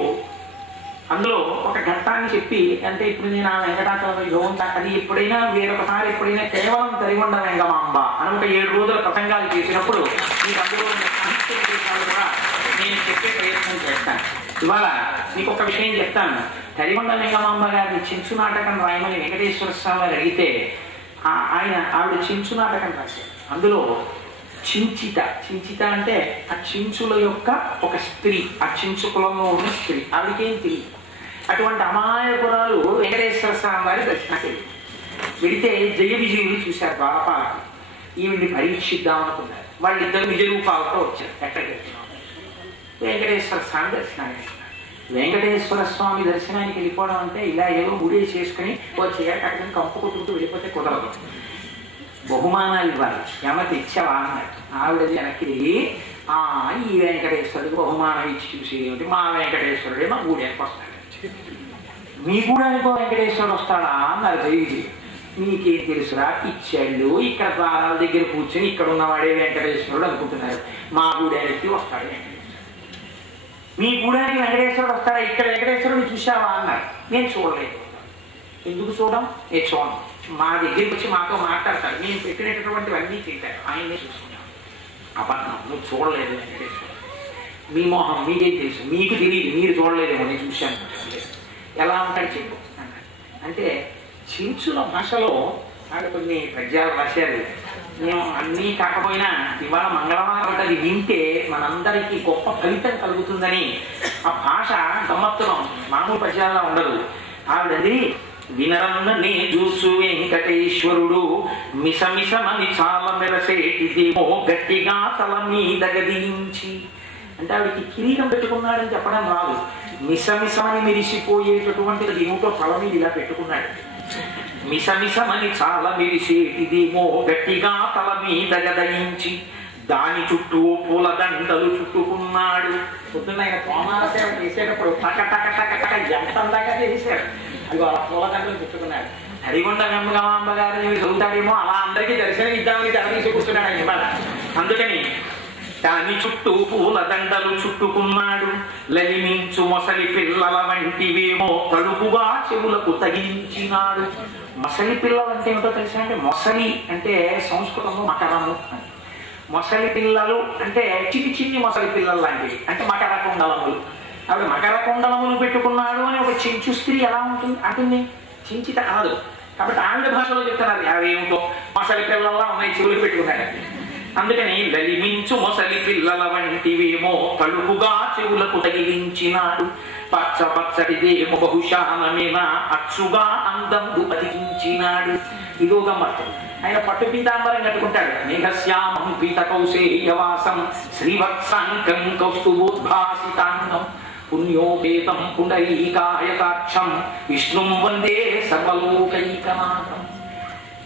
అందులో ఒక ఘట్టాన్ని చెప్పి, అంటే ఇప్పుడు నేను ఆ వెంకటాచల వైభవం అది ఎప్పుడైనా వేరొకసారి ఎప్పుడైనా కేవలం తరిగొండ వెంగమాంబ అని ఒక 7 రోజుల ప్రసంగాలు చేసినప్పుడు మీకు అందులో కూడా నేను చెప్పే ప్రయత్నం చేస్తాను. ఇవాళ మీకు ఒక విషయం చెప్తాను. తరిగొండ వెంగమాంబ గారిని చెంచు నాటకం రాయమని వెంకటేశ్వర స్వామి వారు అడిగితే ఆవిడ చెంచు నాటకం రాశారు. అందులో చించిత అంటే ఆ చించుల యొక్క ఒక స్త్రీ, ఆ చించు కులంలో ఉన్న స్త్రీ, ఆవిడకేం తెలియదు. అటువంటి అమాయకురాలు వెంకటేశ్వర స్వామి వారి దర్శనానికి వెళితే జయ విజయులు చూశారు ద్వారపాలకులు. ఈవిడ్ని పరీక్షిద్దాం అనుకున్నారు. వాళ్ళిద్దరు నిజ రూపాలతో వచ్చారు. ఎక్కడికి వచ్చినాం, వెంకటేశ్వర స్వామి దర్శనానికి. వెంకటేశ్వర స్వామి దర్శనానికి వెళ్ళిపోవడం అంటే ఇలా ఏదో గుడి చేసుకుని వచ్చి అక్కడికి కంపు కొట్టుకుంటూ వెళ్ళిపోతే కుదరదు, బహుమానాలు ఇవ్వాలి. ఏమన్నా ఇచ్చావా అన్నారు. ఆవిడది వెనక్కి ఈ వెంకటేశ్వరుడికి బహుమానం ఇచ్చి చూసి ఏమిటి, మా వెంకటేశ్వరుడే మా గూడానికి వస్తాడు. మీ గూడానికో వెంకటేశ్వరుడు వస్తాడా అన్నారు జైజీ. మీకేం తెలుసురా ఇచ్చాళ్ళు, ఇక్కడ ద్వారాల దగ్గర కూర్చొని ఇక్కడ ఉన్నవాడే వెంకటేశ్వరుడు అనుకుంటున్నారు, మా గూడానికి వస్తాడు వెంకటేశ్వరుడు. మీ గూడానికి వెంకటేశ్వరుడు వస్తాడా, ఇక్కడ వెంకటేశ్వరుడు చూసావా అన్నారు. నేను చూడలేదు. ఎందుకు చూడడం, నేను చూడను. మా దగ్గరికి వచ్చి మాతో మాట్లాడతారు, మేము పెట్టినటువంటివన్నీ తింటారు, ఆయన్నే చూసుకుంటాం. అబద్ధం, నువ్వు చూడలేదు వెంకటేశ్వరుడు, మీ మోహం మీకేం తెలుసు, మీకు తెలియదు, మీరు చూడలేదేమో, నేను చూశాను. ఎలా ఉంటాడు చెప్పు అన్నారు. అంటే చించుల భాషలో నాకు కొన్ని పద్యాలు రాశారు. మేము అన్నీ కాకపోయినా ఇవాళ మంగళవారం అది వింటే మనందరికీ గొప్ప ఫలితం కలుగుతుందని ఆ భాష గమ్మత్తులో మామూలు పద్యాల్లో ఉండదు. ఆవిడది వినరన్న నే చూసు వెంకటేశ్వరుడు మిసమిసమని చాలా మెరసేటిదేమో గట్టిగా తల మీద గదించి. అంటే ఆవిడకి కిరీటం పెట్టుకున్నాడని చెప్పడం రాదు, మిసమిసమని మెరిసిపోయేటటువంటిది ఏమిటో తల మీద ఇలా పెట్టుకున్నాడు. మిసమిసమని చాలా మెరిసేటిదేమో గట్టిగా తల మీద గదించి దాని చుట్టూ పూలదండలు చుట్టుకున్నాడు. పొద్దున్న ఆయన సోమాల సేవ చేసేటప్పుడు టక టక టక టక ఎంత దాకా చేశాడు. అది ఆ పూలదండలు చుట్టుకున్నాడు. తరిగొండ వెంగమాంబ గారిని చదువుతాడేమో అలా అందరికీ దర్శనం ఇద్దామని తెర తీసి కూర్చున్నాడు ఆయన ఇవాళ. అందుకని దాని చుట్టూ పూలదండలు చుట్టుకున్నాడు. లలిమించు మొసలి పిల్లల వంటివేమో తలుపుగా చెవులకు తగిలించినాడు. మొసలి పిల్లలు అంటే ఏమిటో తెలుసా అంటే, మొసలి అంటే సంస్కృతంలో మకరము అని, మొసలి పిల్లలు అంటే చిన్ని మొసలి పిల్లలు లాంటివి, అంటే మకర కుండలములు. ఆవిడ మకర కుండలములు పెట్టుకున్నాడు అని ఒక చెంచు స్త్రీ ఎలా ఉంటుంది అంటుంది, చించిత అనదు. కాబట్టి ఆవిడ భాషలో చెప్తున్నారు, అవేమిటో మొసలి పిల్లల్లా ఉన్నాయి చెవులు పెట్టుకున్నాడు. అందుకని లలిమించు మొసలి పిల్లల వంటివేమో తలుపుగా చెవులకు తగిలించినాడు. పచ్చ పచ్చటిదేమో బహుశానమేనా అచ్చుగా అందందు అతికించినాడు. ఇదో గమ్మత్తు. ఆయన పట్టు పీతాంబరం కట్టుకుంటాడు. మేఘశ్యామం పీత కౌశేయవాసం శ్రీవత్సాంకం కౌస్తుభోద్భాసితాంగం పుణ్యోపేతం పుండరీకాయతాక్షం విష్ణుం వందే సర్వలోకైకనాథం.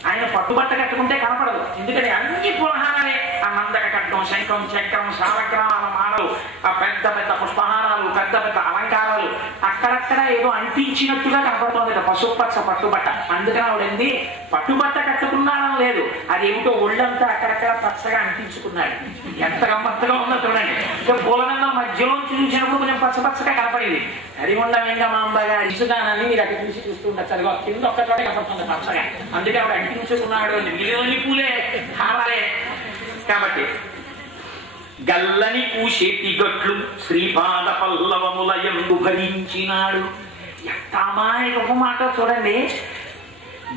ఆయన పట్టుబట్ట కట్టుకుంటే కనపడదు. ఎందుకని అన్ని పురహారాలే. ఆ మందక కట్టడం, శంఖం, చక్రం, శాలగ్రామాల మాలలు, ఆ పెద్ద పెద్ద పుష్పహారాలు, పెద్ద పెద్ద అలంకారాలు అక్కడక్కడ ఏదో అంటించినట్టుగా కనపడుతోంది పసుపచ్చ పట్టుబట్ట. అందుకని ఆవిడంది పట్టుబట్ట కట్టుకున్నాడని లేదు, అది ఏమిటో ఒళ్ళంతా అక్కడక్కడ పచ్చగా అంటించుకున్నాడు. ఎంత గమ్మత్తుగా ఉందో చూడండి. ఇంకా పూలగంగా మధ్యలోంచి చూసినప్పుడు కొంచెం పచ్చపచ్చగా కనపడింది. హరిమండ వెంగమాంబగా ఇసుగానని మీరు అక్కడ చూసి చూస్తూ ఉండొచ్చు. అది కింద ఒక్కచోట కనపడుతుంది పచ్చగా. అందుకే ఆవిడ అంటించుకున్నాడు. మిలియని పూలే హారాలే. కాబట్టి గల్లని పూసేటి గట్లు శ్రీపాద పల్లవముల యందు భరించినాడు. ఎంత అమాయకపు మాట చూడండి.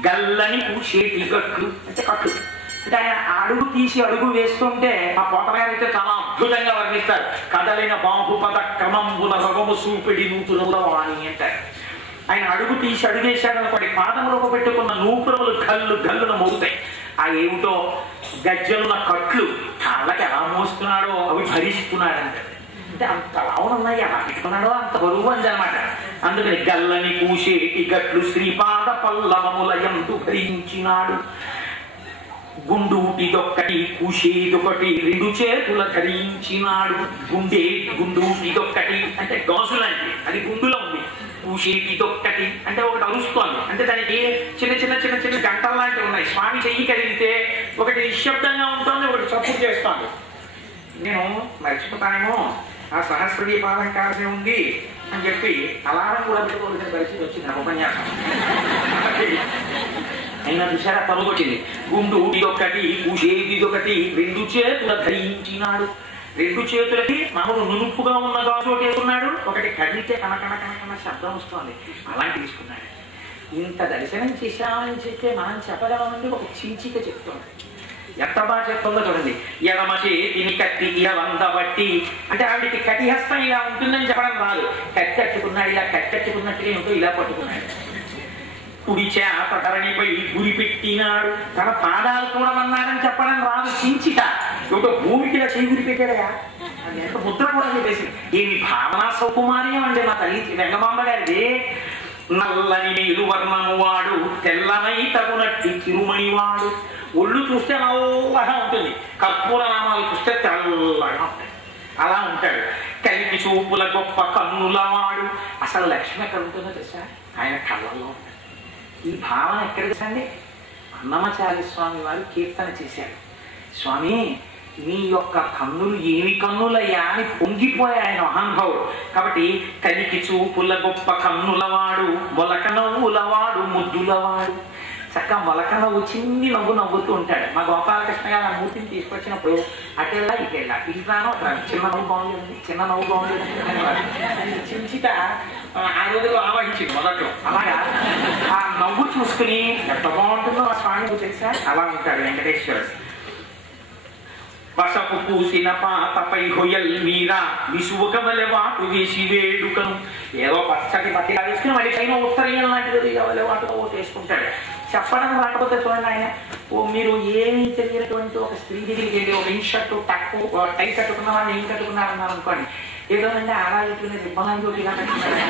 గల్లని పూసేటి గట్లు అంటే కట్లు అంటే ఆయన అడుగు తీసి అడుగు వేస్తుంటే ఆ పోతగారైతే చాలా అద్భుతంగా వర్ణిస్తారు. కదలిన బాహుపద క్రమంబున రవము సూపిడి నూతుల వాణి అంటారు. ఆయన అడుగు తీసి అడుగేశాడు అనుకోండి, పాదములకు పెట్టుకున్న నూపురములు గల్లు గల్లున మోగుతాయి. ఆ ఏమిటో గజ్జలున్న కట్లు కాళ్ళకి ఎలా మోస్తున్నాడో అవి భరిస్తున్నాడంటే. అంటే అంత లావునున్నాయి, ఎలా పెట్టుకున్నాడో అంత బరువు అంది అనమాట. అందుకని గల్లని పూసేటి గట్లు శ్రీపాద పల్లవముల యందు భరించినాడు. గుండూటిదొక్కటి కూసేదొకటి రెండు చేతుల ధరించినాడు. గుండూటిదొక్కటి అంటే గాజులంటే అది గుండులో ఉంది. కూసేటిదొక్కటి అంటే ఒకటి అరుస్తోంది, అంటే దానికి చిన్న చిన్న చిన్న చిన్న గంటలు లాంటివి ఉన్నాయి. స్వామి చెయ్యి కదిలితే ఒకటి నిశ్శబ్దంగా ఉంటుంది, ఒకటి చప్పుడు చేస్తోంది. నేను మర్చిపోతానేమో ఆ సహస్రదీపాలంకారమే ఉంది అని చెప్పి అలారం కూడా పెట్టుకోవాల్సిన పరిస్థితి వచ్చింది నా ఉపన్యాసం. అయినా దిశారా పలుకొచ్చింది. గుండు ఇదొక్కటి కూసేదిదొకటి రెండు చేతుల ధరించినాడు. రెండు చేతులకి మామూలు నునుపుగా ఉన్న గాజు ఒకటి వేసుకున్నాడు, ఒకటి కదిలితే కనకన కనకన శబ్దం వస్తుంది, అలాంటి తీసుకున్నాడు. ఇంత దర్శనం చేశామని చెప్తే మనం చెప్పగలమండి. ఒక చీచిక చెప్తుంది, ఎంత బాగా చెప్తుందో చూడండి. ఎడమ చేతిని కత్తి వందబట్టి అంటే ఆవిడికి కటిహస్తం ఇలా ఉంటుందని చెప్పడం రాదు. కట్టెట్టుకున్నాడు, ఇలా కట్టెట్టుకున్నట్టుగా ఏమిటో ఇలా పట్టుకున్నాడు. కుడి చేత ధరణిపై గురి పెట్టినాడు. తన పాదాలు చూడమన్నాడని చెప్పడం రాదు. చించిట ఏమిటో భూమికి ఇలా చేయి గురి పెట్టాడయా, అది ఎంత ముద్ర కూడా చెప్పేసి. ఏమి భావనా సౌకుమార్యం అంటే మా తల్లి వెంగమాంబ గారిది. నల్లని నీరు వర్ణము వాడు తెల్లనై తగునట్టి తిరుమణివాడు. ఒళ్ళు చూస్తే నల్లగా ఉంటుంది, కర్పూర నామాలు చూస్తే తెల్లగా ఉంటాయి. అలా ఉంటాడు. కలిపి చూపుల గొప్ప కన్నుల వాడు. అసలు లక్ష్మి ఎక్కడ ఉంటుందో తెలుసా? ఆయన కళ్ళల్లో ఉంటాడు. ఈ భావన ఎక్కడ తెలుసండి? అన్నమాచార్య స్వామి వారు కీర్తన చేశారు. స్వామి మీ యొక్క కన్నులు ఏమి కన్నులయ్యా అని పొంగిపోయా ఆయన మహానుభావుడు. కాబట్టి కలికి చూపుల గొప్ప కన్నులవాడు, మొలక నవ్వులవాడు, ముద్దులవాడు. చక్కగా మొలక నవ్వు, చిన్ని నవ్వు నవ్వుతూ ఉంటాడు. మా గోపాలకృష్ణ గారు ఆ మూర్తిని తీసుకొచ్చినప్పుడు అటెళ్ళా ఇటెళ్ళా ఇట్లానో చిన్న నవ్వు బాగుంటుంది, చిన్న నవ్వు బాగుంటుంది చించిత ఆ రోజుల్లో ఆవహించింది మొదట్లో. అలాగా ఆ నవ్వు చూసుకుని ఎంత బాగుంటుందో ఆ స్వామి తెలుసా? అలా ఉంటాడు వెంకటేశ్వరుడు. పసపు పూసిన పాతపై హొయల్ మీరా విసువకవలె వాటు వేసి వేడుకను. ఏదో పచ్చటి పట్టిలా వేసుకుని మళ్ళీ పైన ఉత్తరీయం లాంటిది ఎవరి వాటితో ఓటు వేసుకుంటాడు. చెప్పడం రాకపోతే చూడండి ఆయన, ఓ మీరు ఏమీ తెలియనటువంటి ఒక స్త్రీ దగ్గరికి వెళ్ళి ఒక ఇన్షర్ట్ టై కట్టుకున్న వాళ్ళు ఏం కట్టుకున్నారన్నారు అనుకోండి, ఏదోనంటే ఆడాలకి రిబ్బనాలు ఇలా కట్టుకున్నారు,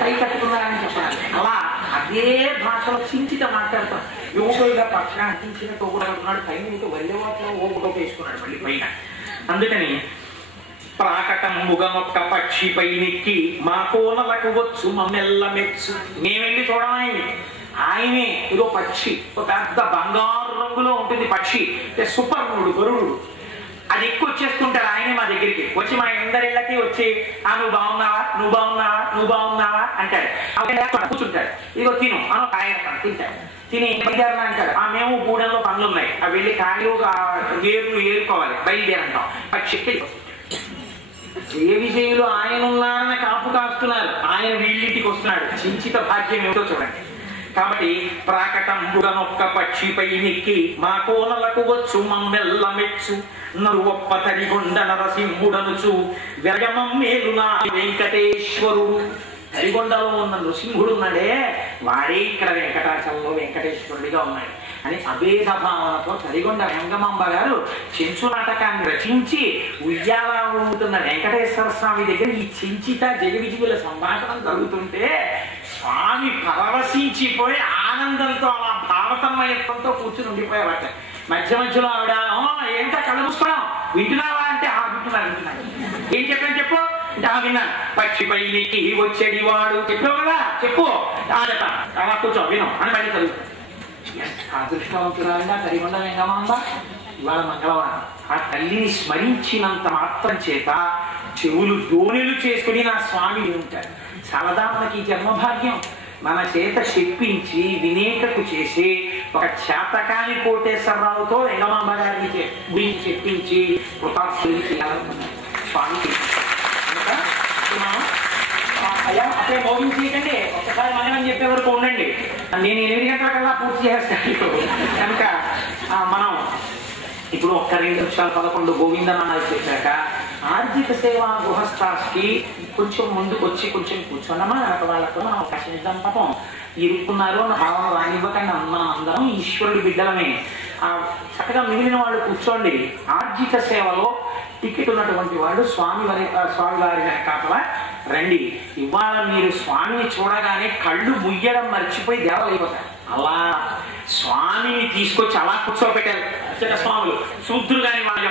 టై కట్టుకున్నారని చెప్పాలి. అలా అదే భాషలో చించిత మాట్లాడతాం. యువకులుగా పక్షగా అంటించిన తోపుడు కట్టుకున్నాడు, పైన ఇంకో వల్లెవాట్లో ఓపుటో వేసుకున్నాడు మళ్ళీ పైన. అందుకని ప్రాకటంబుగనొక్క పక్షిపై నెక్కి మా కోనలకు వచ్చు మమ్మెల్ల మెచ్చు. మేము వెళ్ళి చూడమని ఆయనే ఇదో పక్షి, ఒక పెద్ద బంగారు రంగులో ఉంటుంది పక్షి, సుపర్ణుడు గరుడు. అది ఎక్కువ వచ్చేస్తుంటాడు ఆయనే మా దగ్గరికి వచ్చి మా అందరిళ్ళకి వచ్చి ఆ నువ్వు బాగున్నావా, నువ్వు బాగున్నావా, నువ్వు బాగున్నావా అంటాడు. కూర్చుంటాడు, ఇదిగో తిను అని ఒక ఆయన తింటాడు. తిని బయలుదేరనా అంటాడు. ఆ మేము గూడెంలో పనులు ఉన్నాయి, అవి వెళ్ళి కాయలు వేర్లు ఏరుకోవాలి, బయలుదేరంటాం. పక్షికి ఏ విజయులు ఆయన ఉన్నారని కాపు కాస్తున్నారు, ఆయన వీళ్ళింటికి వస్తున్నాడు. చించిత భాగ్యం ఏమిటో చూడండి. కాబట్టి ప్రాకటంబుడనొక్క పక్షిపై నెక్కి మా కోనలకు వచ్చు మమ్మెల్ల మెచ్చు నరువప్ప తరిగొండ నరసింహుడనుచు విరయమమ్మేలు నా వెంకటేశ్వరుడు. తరిగొండలో ఉన్న నృసింహుడు ఉన్నాడే వాడే ఇక్కడ వెంకటాచలంలో వెంకటేశ్వరుడిగా ఉన్నాడు అని అభేద భావనతో తరిగొండ వెంగమాంబ గారు చెంచు నాటకాన్ని రచించి ఉయ్యాల ఊగుతున్న వెంకటేశ్వర స్వామి దగ్గర ఈ చెంచిత జగవిజువుల సంభాషణ జరుగుతుంటే స్వామి పరవశించిపోయి ఆనందంతో అలా భావతన్మయత్వంతో కూర్చుని ఉండిపోయేవాట. మధ్య మధ్యలో ఆవిడ ఏంటో కళ్ళు మూసుకున్నాం వింటున్నావా అంటే వింటున్నాడు. ఏం చెప్పాను చెప్పు అంటే విన్నాను. పక్షిపై నీకి వచ్చేది వాడు చెప్పావు కదా చెప్పు ఆడట అలా కూర్చో వినం అని మళ్ళీ చదువుతాను. అదృష్టవంతురాలుగా తరిగొండ వెంగమాంబ ఇవాళ మంగళవారం ఆ తల్లిని స్మరించినంత మాత్రం చేత చెవులు దోణిలు చేసుకుని నా స్వామి ఉంటాడు. చాలదా మనకి జన్మభాగ్యం. మన చేత చెప్పించి వినేటకు చేసి ఒక చేతకాని కోటేశ్వరరావుతో వెంగమాంబ గారిని గురించి చెప్పించి కృతార్థులు చేయాలనుకున్నాడు స్వామికి. అయ్యా అప్పుడే మోగించేయకండి, ఒక్కసారి మనం చెప్పే వరకు ఉండండి. నేను 8 గంటల కల్లా పూర్తి చేస్తాను కనుక మనం ఇప్పుడు ఒక్క 2 నిమిషాలు 11 గోవిందనామాలు చెప్పాక ఆర్జిత సేవ గృహస్థాస్కి కొంచెం ముందుకు వచ్చి కొంచెం కూర్చోండమా వెనక వాళ్ళకు మనం అవకాశం ఇద్దాం. పాపం ఇరుక్కున్నారు అన్న భావన రానివ్వకండి. మనం అందరం ఈశ్వరుడి బిడ్డలమే. చక్కగా మిగిలిన వాళ్ళు కూర్చోండి. ఆర్జిత సేవలో టికెట్ ఉన్నటువంటి వాళ్ళు స్వామివారి వెనకాపల రండి. ఇవాళ మీరు స్వామిని చూడగానే కళ్ళు ముయ్యడం మర్చిపోయి దేవాలైపోతారు. అలా స్వామిని తీసుకొచ్చి అలా కూర్చోబెట్టారు అర్చక స్వాములు. శూద్రులు కానీ వాళ్ళు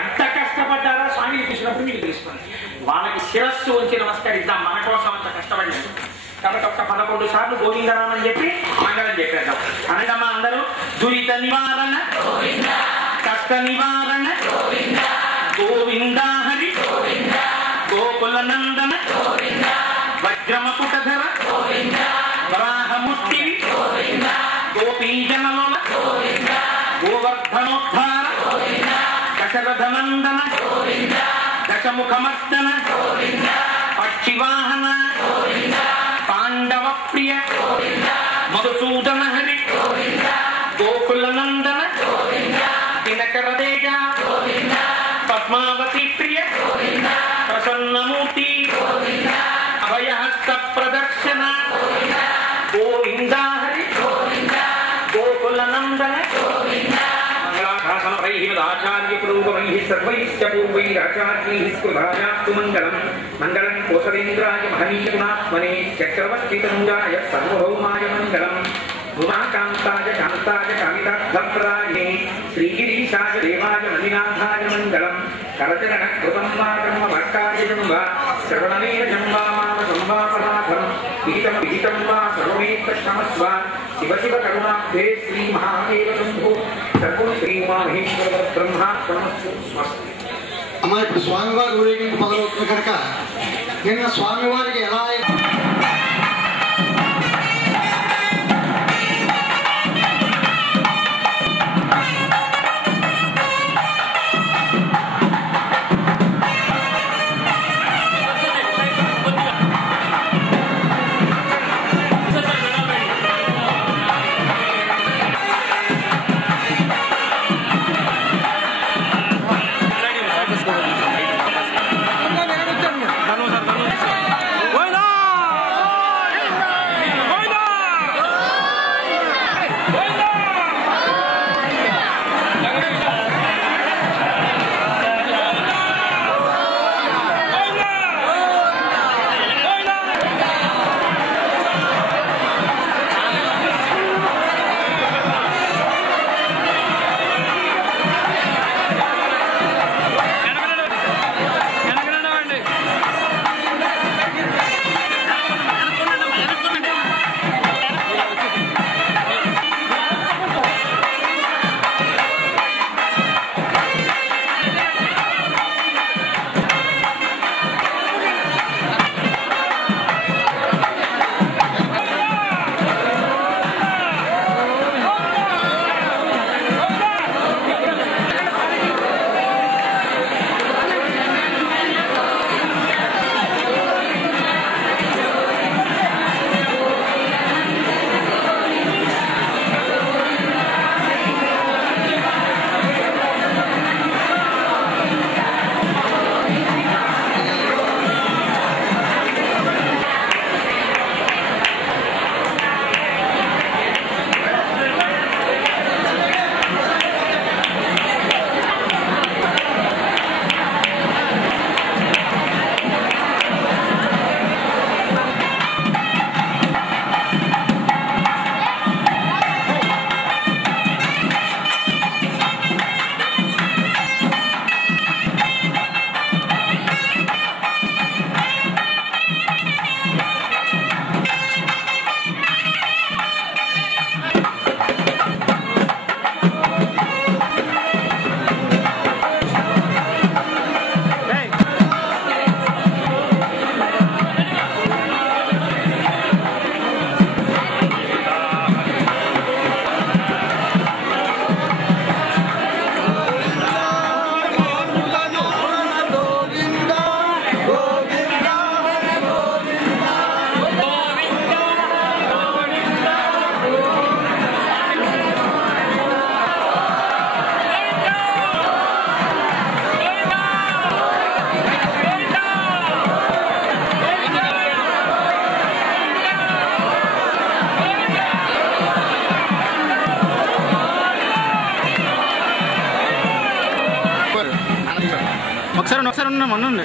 ఎంత కష్టపడ్డారో స్వామిని చూసినప్పుడు మీకు తెలుస్తుంది. వాళ్ళకి శిరస్సు ఉంచి నమస్కరిద్దాం, మన కోసం అంత కష్టపడ్డారు కాబట్టి ఒక్క 11 సార్లు గోవిందనామని చెప్పి మంగళం చెప్పేద్దాం. అనగమ్మా అందరూ దురిత నివారణ కష్ట నివారణ గోవింద హరి గోకుల నందన వజ్రమకుటధర వరాహమూర్తి గోపీజనలోల గోవర్ధనోద్ధార దశరథనందన దశముఖమర్దన పక్షివాహన పాండవ ప్రియ మధుసూదన హరి గోకుల నందన దినకర తేజ పద్మావతి ప్రియ ప్రసన్నమూర్తి అభయహస్త ప్రదర్శన గోవింద హరి గోకుల నందన మంగళాచార్య పురోగమై సర్వైశ్చ పూర్వైరాచార్యై స్కృతాయాస్తు మంగళం. మంగళం కోసలేంద్రాయ మహనీయ గుణాత్మనే చక్రవర్తి తనుజాయ సర్వభౌమాయ మంగళం. ఉమాకాంతాయ కాంతాయ కామితార్థప్రాయే శ్రీగిరీశాయ దేవాయ మణినాథాయ మంగళం. కరచరణ కృతం వా కర్మవర్కాయ జన్మ శ్రవణమేవ జన్మామాన సంవాపరాధం విహితం విహితం వా సర్వమేతశ్రమస్వ శివ శివ కరుణాబ్ధే శ్రీ మహాదేవ శంభో సర్వం శ్రీ మహేశ్వర బ్రహ్మార్పణమస్తు. స్వస్తి. అమ్మా ఇప్పుడు స్వామివారి ఊరేగింపు మొదలవుతుంది కనుక నిన్న స్వామివారికి ఎలా ¡Hola! మొన్న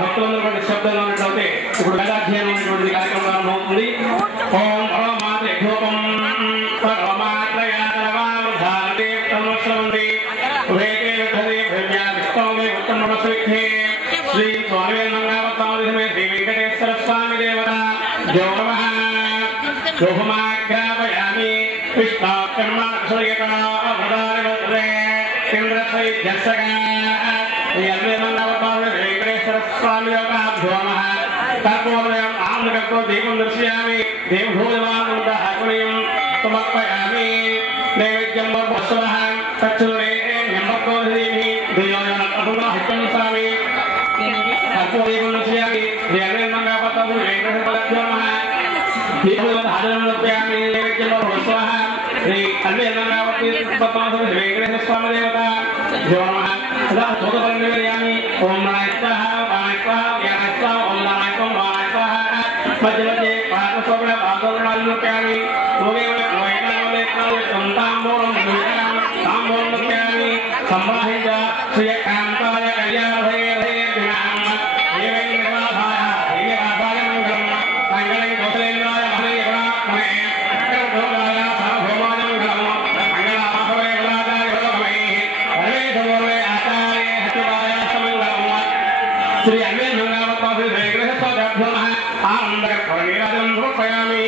భక్తులందరూ శబ్దంలో ఉన్నట్లయితే ఇప్పుడు వేదాధ్యయనం అనేటువంటి కార్యక్రమం ప్రారంభమవుతుంది. ఓం పరమాత్మ ధూపం పరమాత్మయాతరవామధారతే తమస్రవంతి వేదే విధదే భవ్యాదిష్టమే ఉత్తమవసుఖే శ్రీ స్వామి మంగళవతామదిమే శ్రీ వెంకటేశ్వర స్వామి దేవత జో నమః శోభమాగ్రాపయామి విష్ణాకర్మాక్షయకనా అవధారవత్రే ఇంద్రశ్రీ జస్సగా స్వామి కర్పూరయం ఆమ్లకర్తో దీపం దర్శయామి దేవభూజమానం సమర్పయామి నైవేద్యం తచ్చురే స్వామి కర్పూరదీపం దర్శయామి దీపయామి నైవేద్యం శ్రీ అన్వేషణావతి వెంకటేశ్వర స్వామి దేవత జో నమః నివేదయామి ఓం నాయ స్వాహ వాయ స్వాహ వ్యాయ స్వాహ ఓం నాయ ఓం వాయ స్వాహ మధ్య మధ్య పాదస్వర పాదోర్ణాలుప్యామి తాంబూలం సంవాహిత శ్రీకాంతాయ కళ్యాణభయ శ్రీ ఆనందకర్పణీరాజం సమర్పయామి.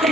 శ్రీ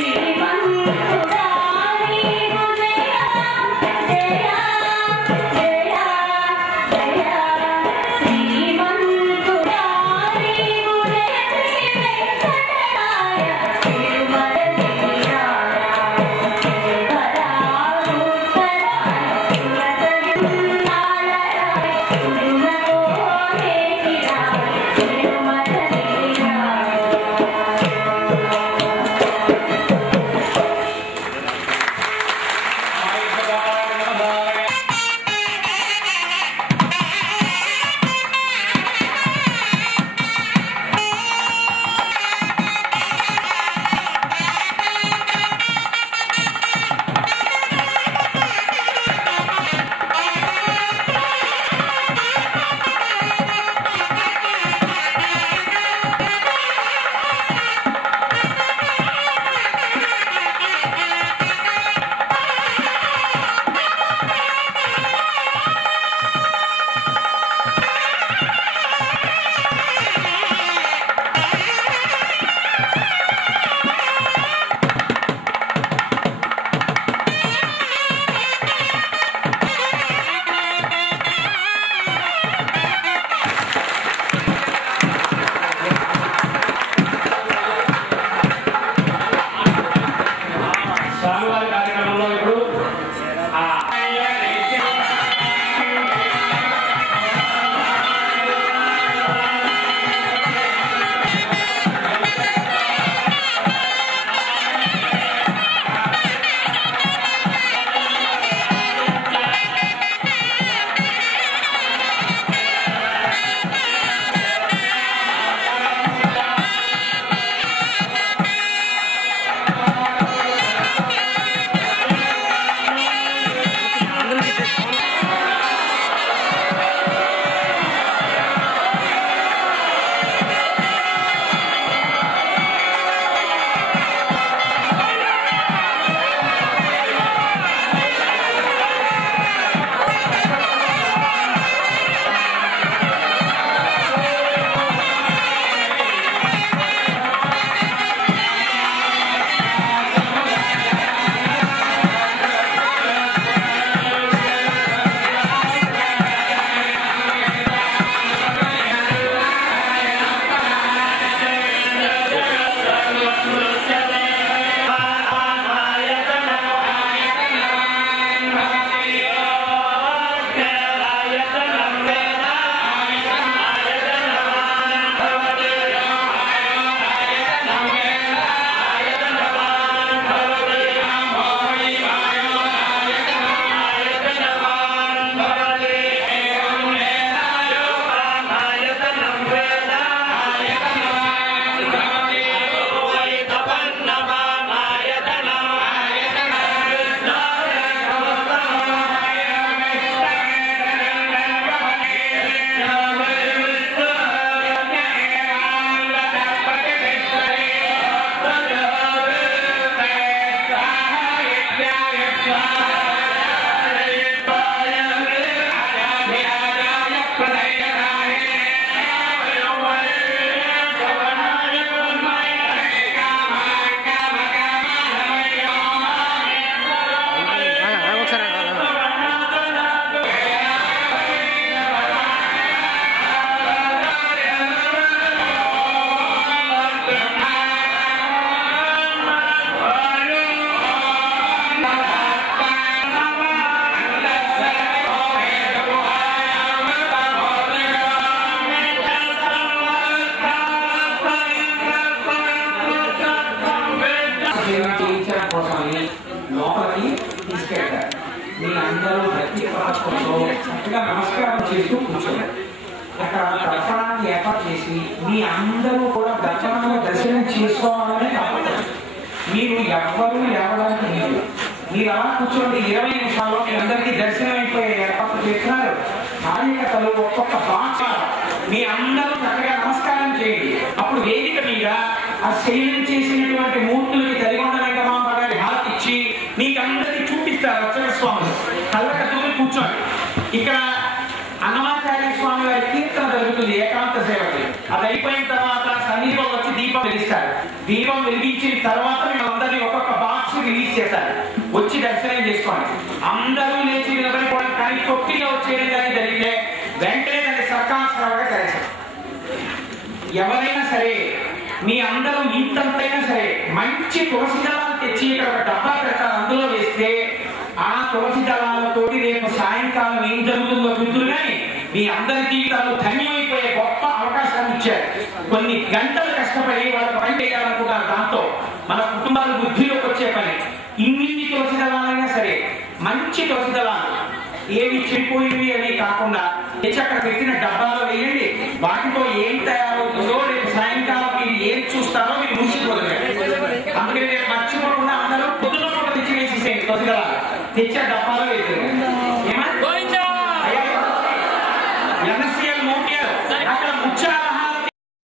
అందరూ భక్తి పరచడంలో చక్కగా నమస్కారం చేస్తూ కూర్చోండి. అక్కడ దర్శనాన్ని ఏర్పాటు చేసి మీ అందరూ కూడా దర్శనంలో దర్శనం చేసుకోవాలని తప్పదు. మీరు ఎవ్వరూ లేవడానికి లేదు. మీరు అలా కూర్చోండి. 20 నిమిషాల్లో మీ అందరికీ దర్శనం అయిపోయే ఏర్పాటు చేస్తున్నారు. కార్యకర్తలు ఒక్కొక్క బాక్స్ మీ అందరూ చక్కగా నమస్కారం చేయండి. అప్పుడు వేదిక మీద ఆ శైలం చేసినటువంటి మూర్తులకి తల్లిగొండ వెంకమాంబ గారి హారతి ఇచ్చి మీకందరికీ చూపిస్తారు. అర్చక స్వాములు కళ్ళకట్టుకుని కూర్చోండి. ఇక్కడ అన్నమాచార్య స్వామి వారి కీర్తన జరుగుతుంది, ఏకాంత సేవకి. అది అయిపోయిన తర్వాత సన్నిధిలో వచ్చి దీపం వెలిగిస్తారు. దీపం వెలిగించిన తర్వాత మిమ్మల్ని ఒక్కొక్క బాక్స్ రిలీజ్ చేస్తారు. వచ్చి దర్శనం చేసుకోండి. అందరూ లేచి నిలబడిపోవడం కానీ కొట్టిగా వచ్చేది కానీ జరిగితే వెంటనే దాన్ని సర్కాశ్రమంగా కలిసారు. ఎవరైనా సరే మీ అందరూ ఇంతంతైనా సరే మంచి తులసి దళాలు తెచ్చి ఇక్కడ ఒక డబ్బా పెడతారు. అందులో వేస్తే ఆ తులసి దళాలతో రేపు సాయంకాలం ఏం జరుగుతుందో చూద్దరు కానీ మీ అందరి జీవితాలు ధన్యమైపోయే గొప్ప అవకాశాన్ని ఇచ్చారు. కొన్ని గంటలు కష్టపడి వాళ్ళకి పని చేయాలనుకుంటారు. దాంతో మన కుటుంబాల బుద్ధిలోకి వచ్చే పని. ఇన్ని తులసి దళాలైనా సరే మంచి తులసి దళాలు ఏవి చెడిపోయినవి అని కాకుండా తెచ్చి అక్కడ పెట్టిన డబ్బాలో వేయండి. వాటితో ఏం తయారవుతుందో రేపు సాయంకాలం మీరు ఏం చూస్తారో మీరు ముగిసిపోతుంది. అందుకని రేపు మర్చిపోకుండా అందరూ పొద్దున పూట తెచ్చి వేసేసేయండి. తులసి దళాలు తెచ్చే డబ్బాలో వేసేది.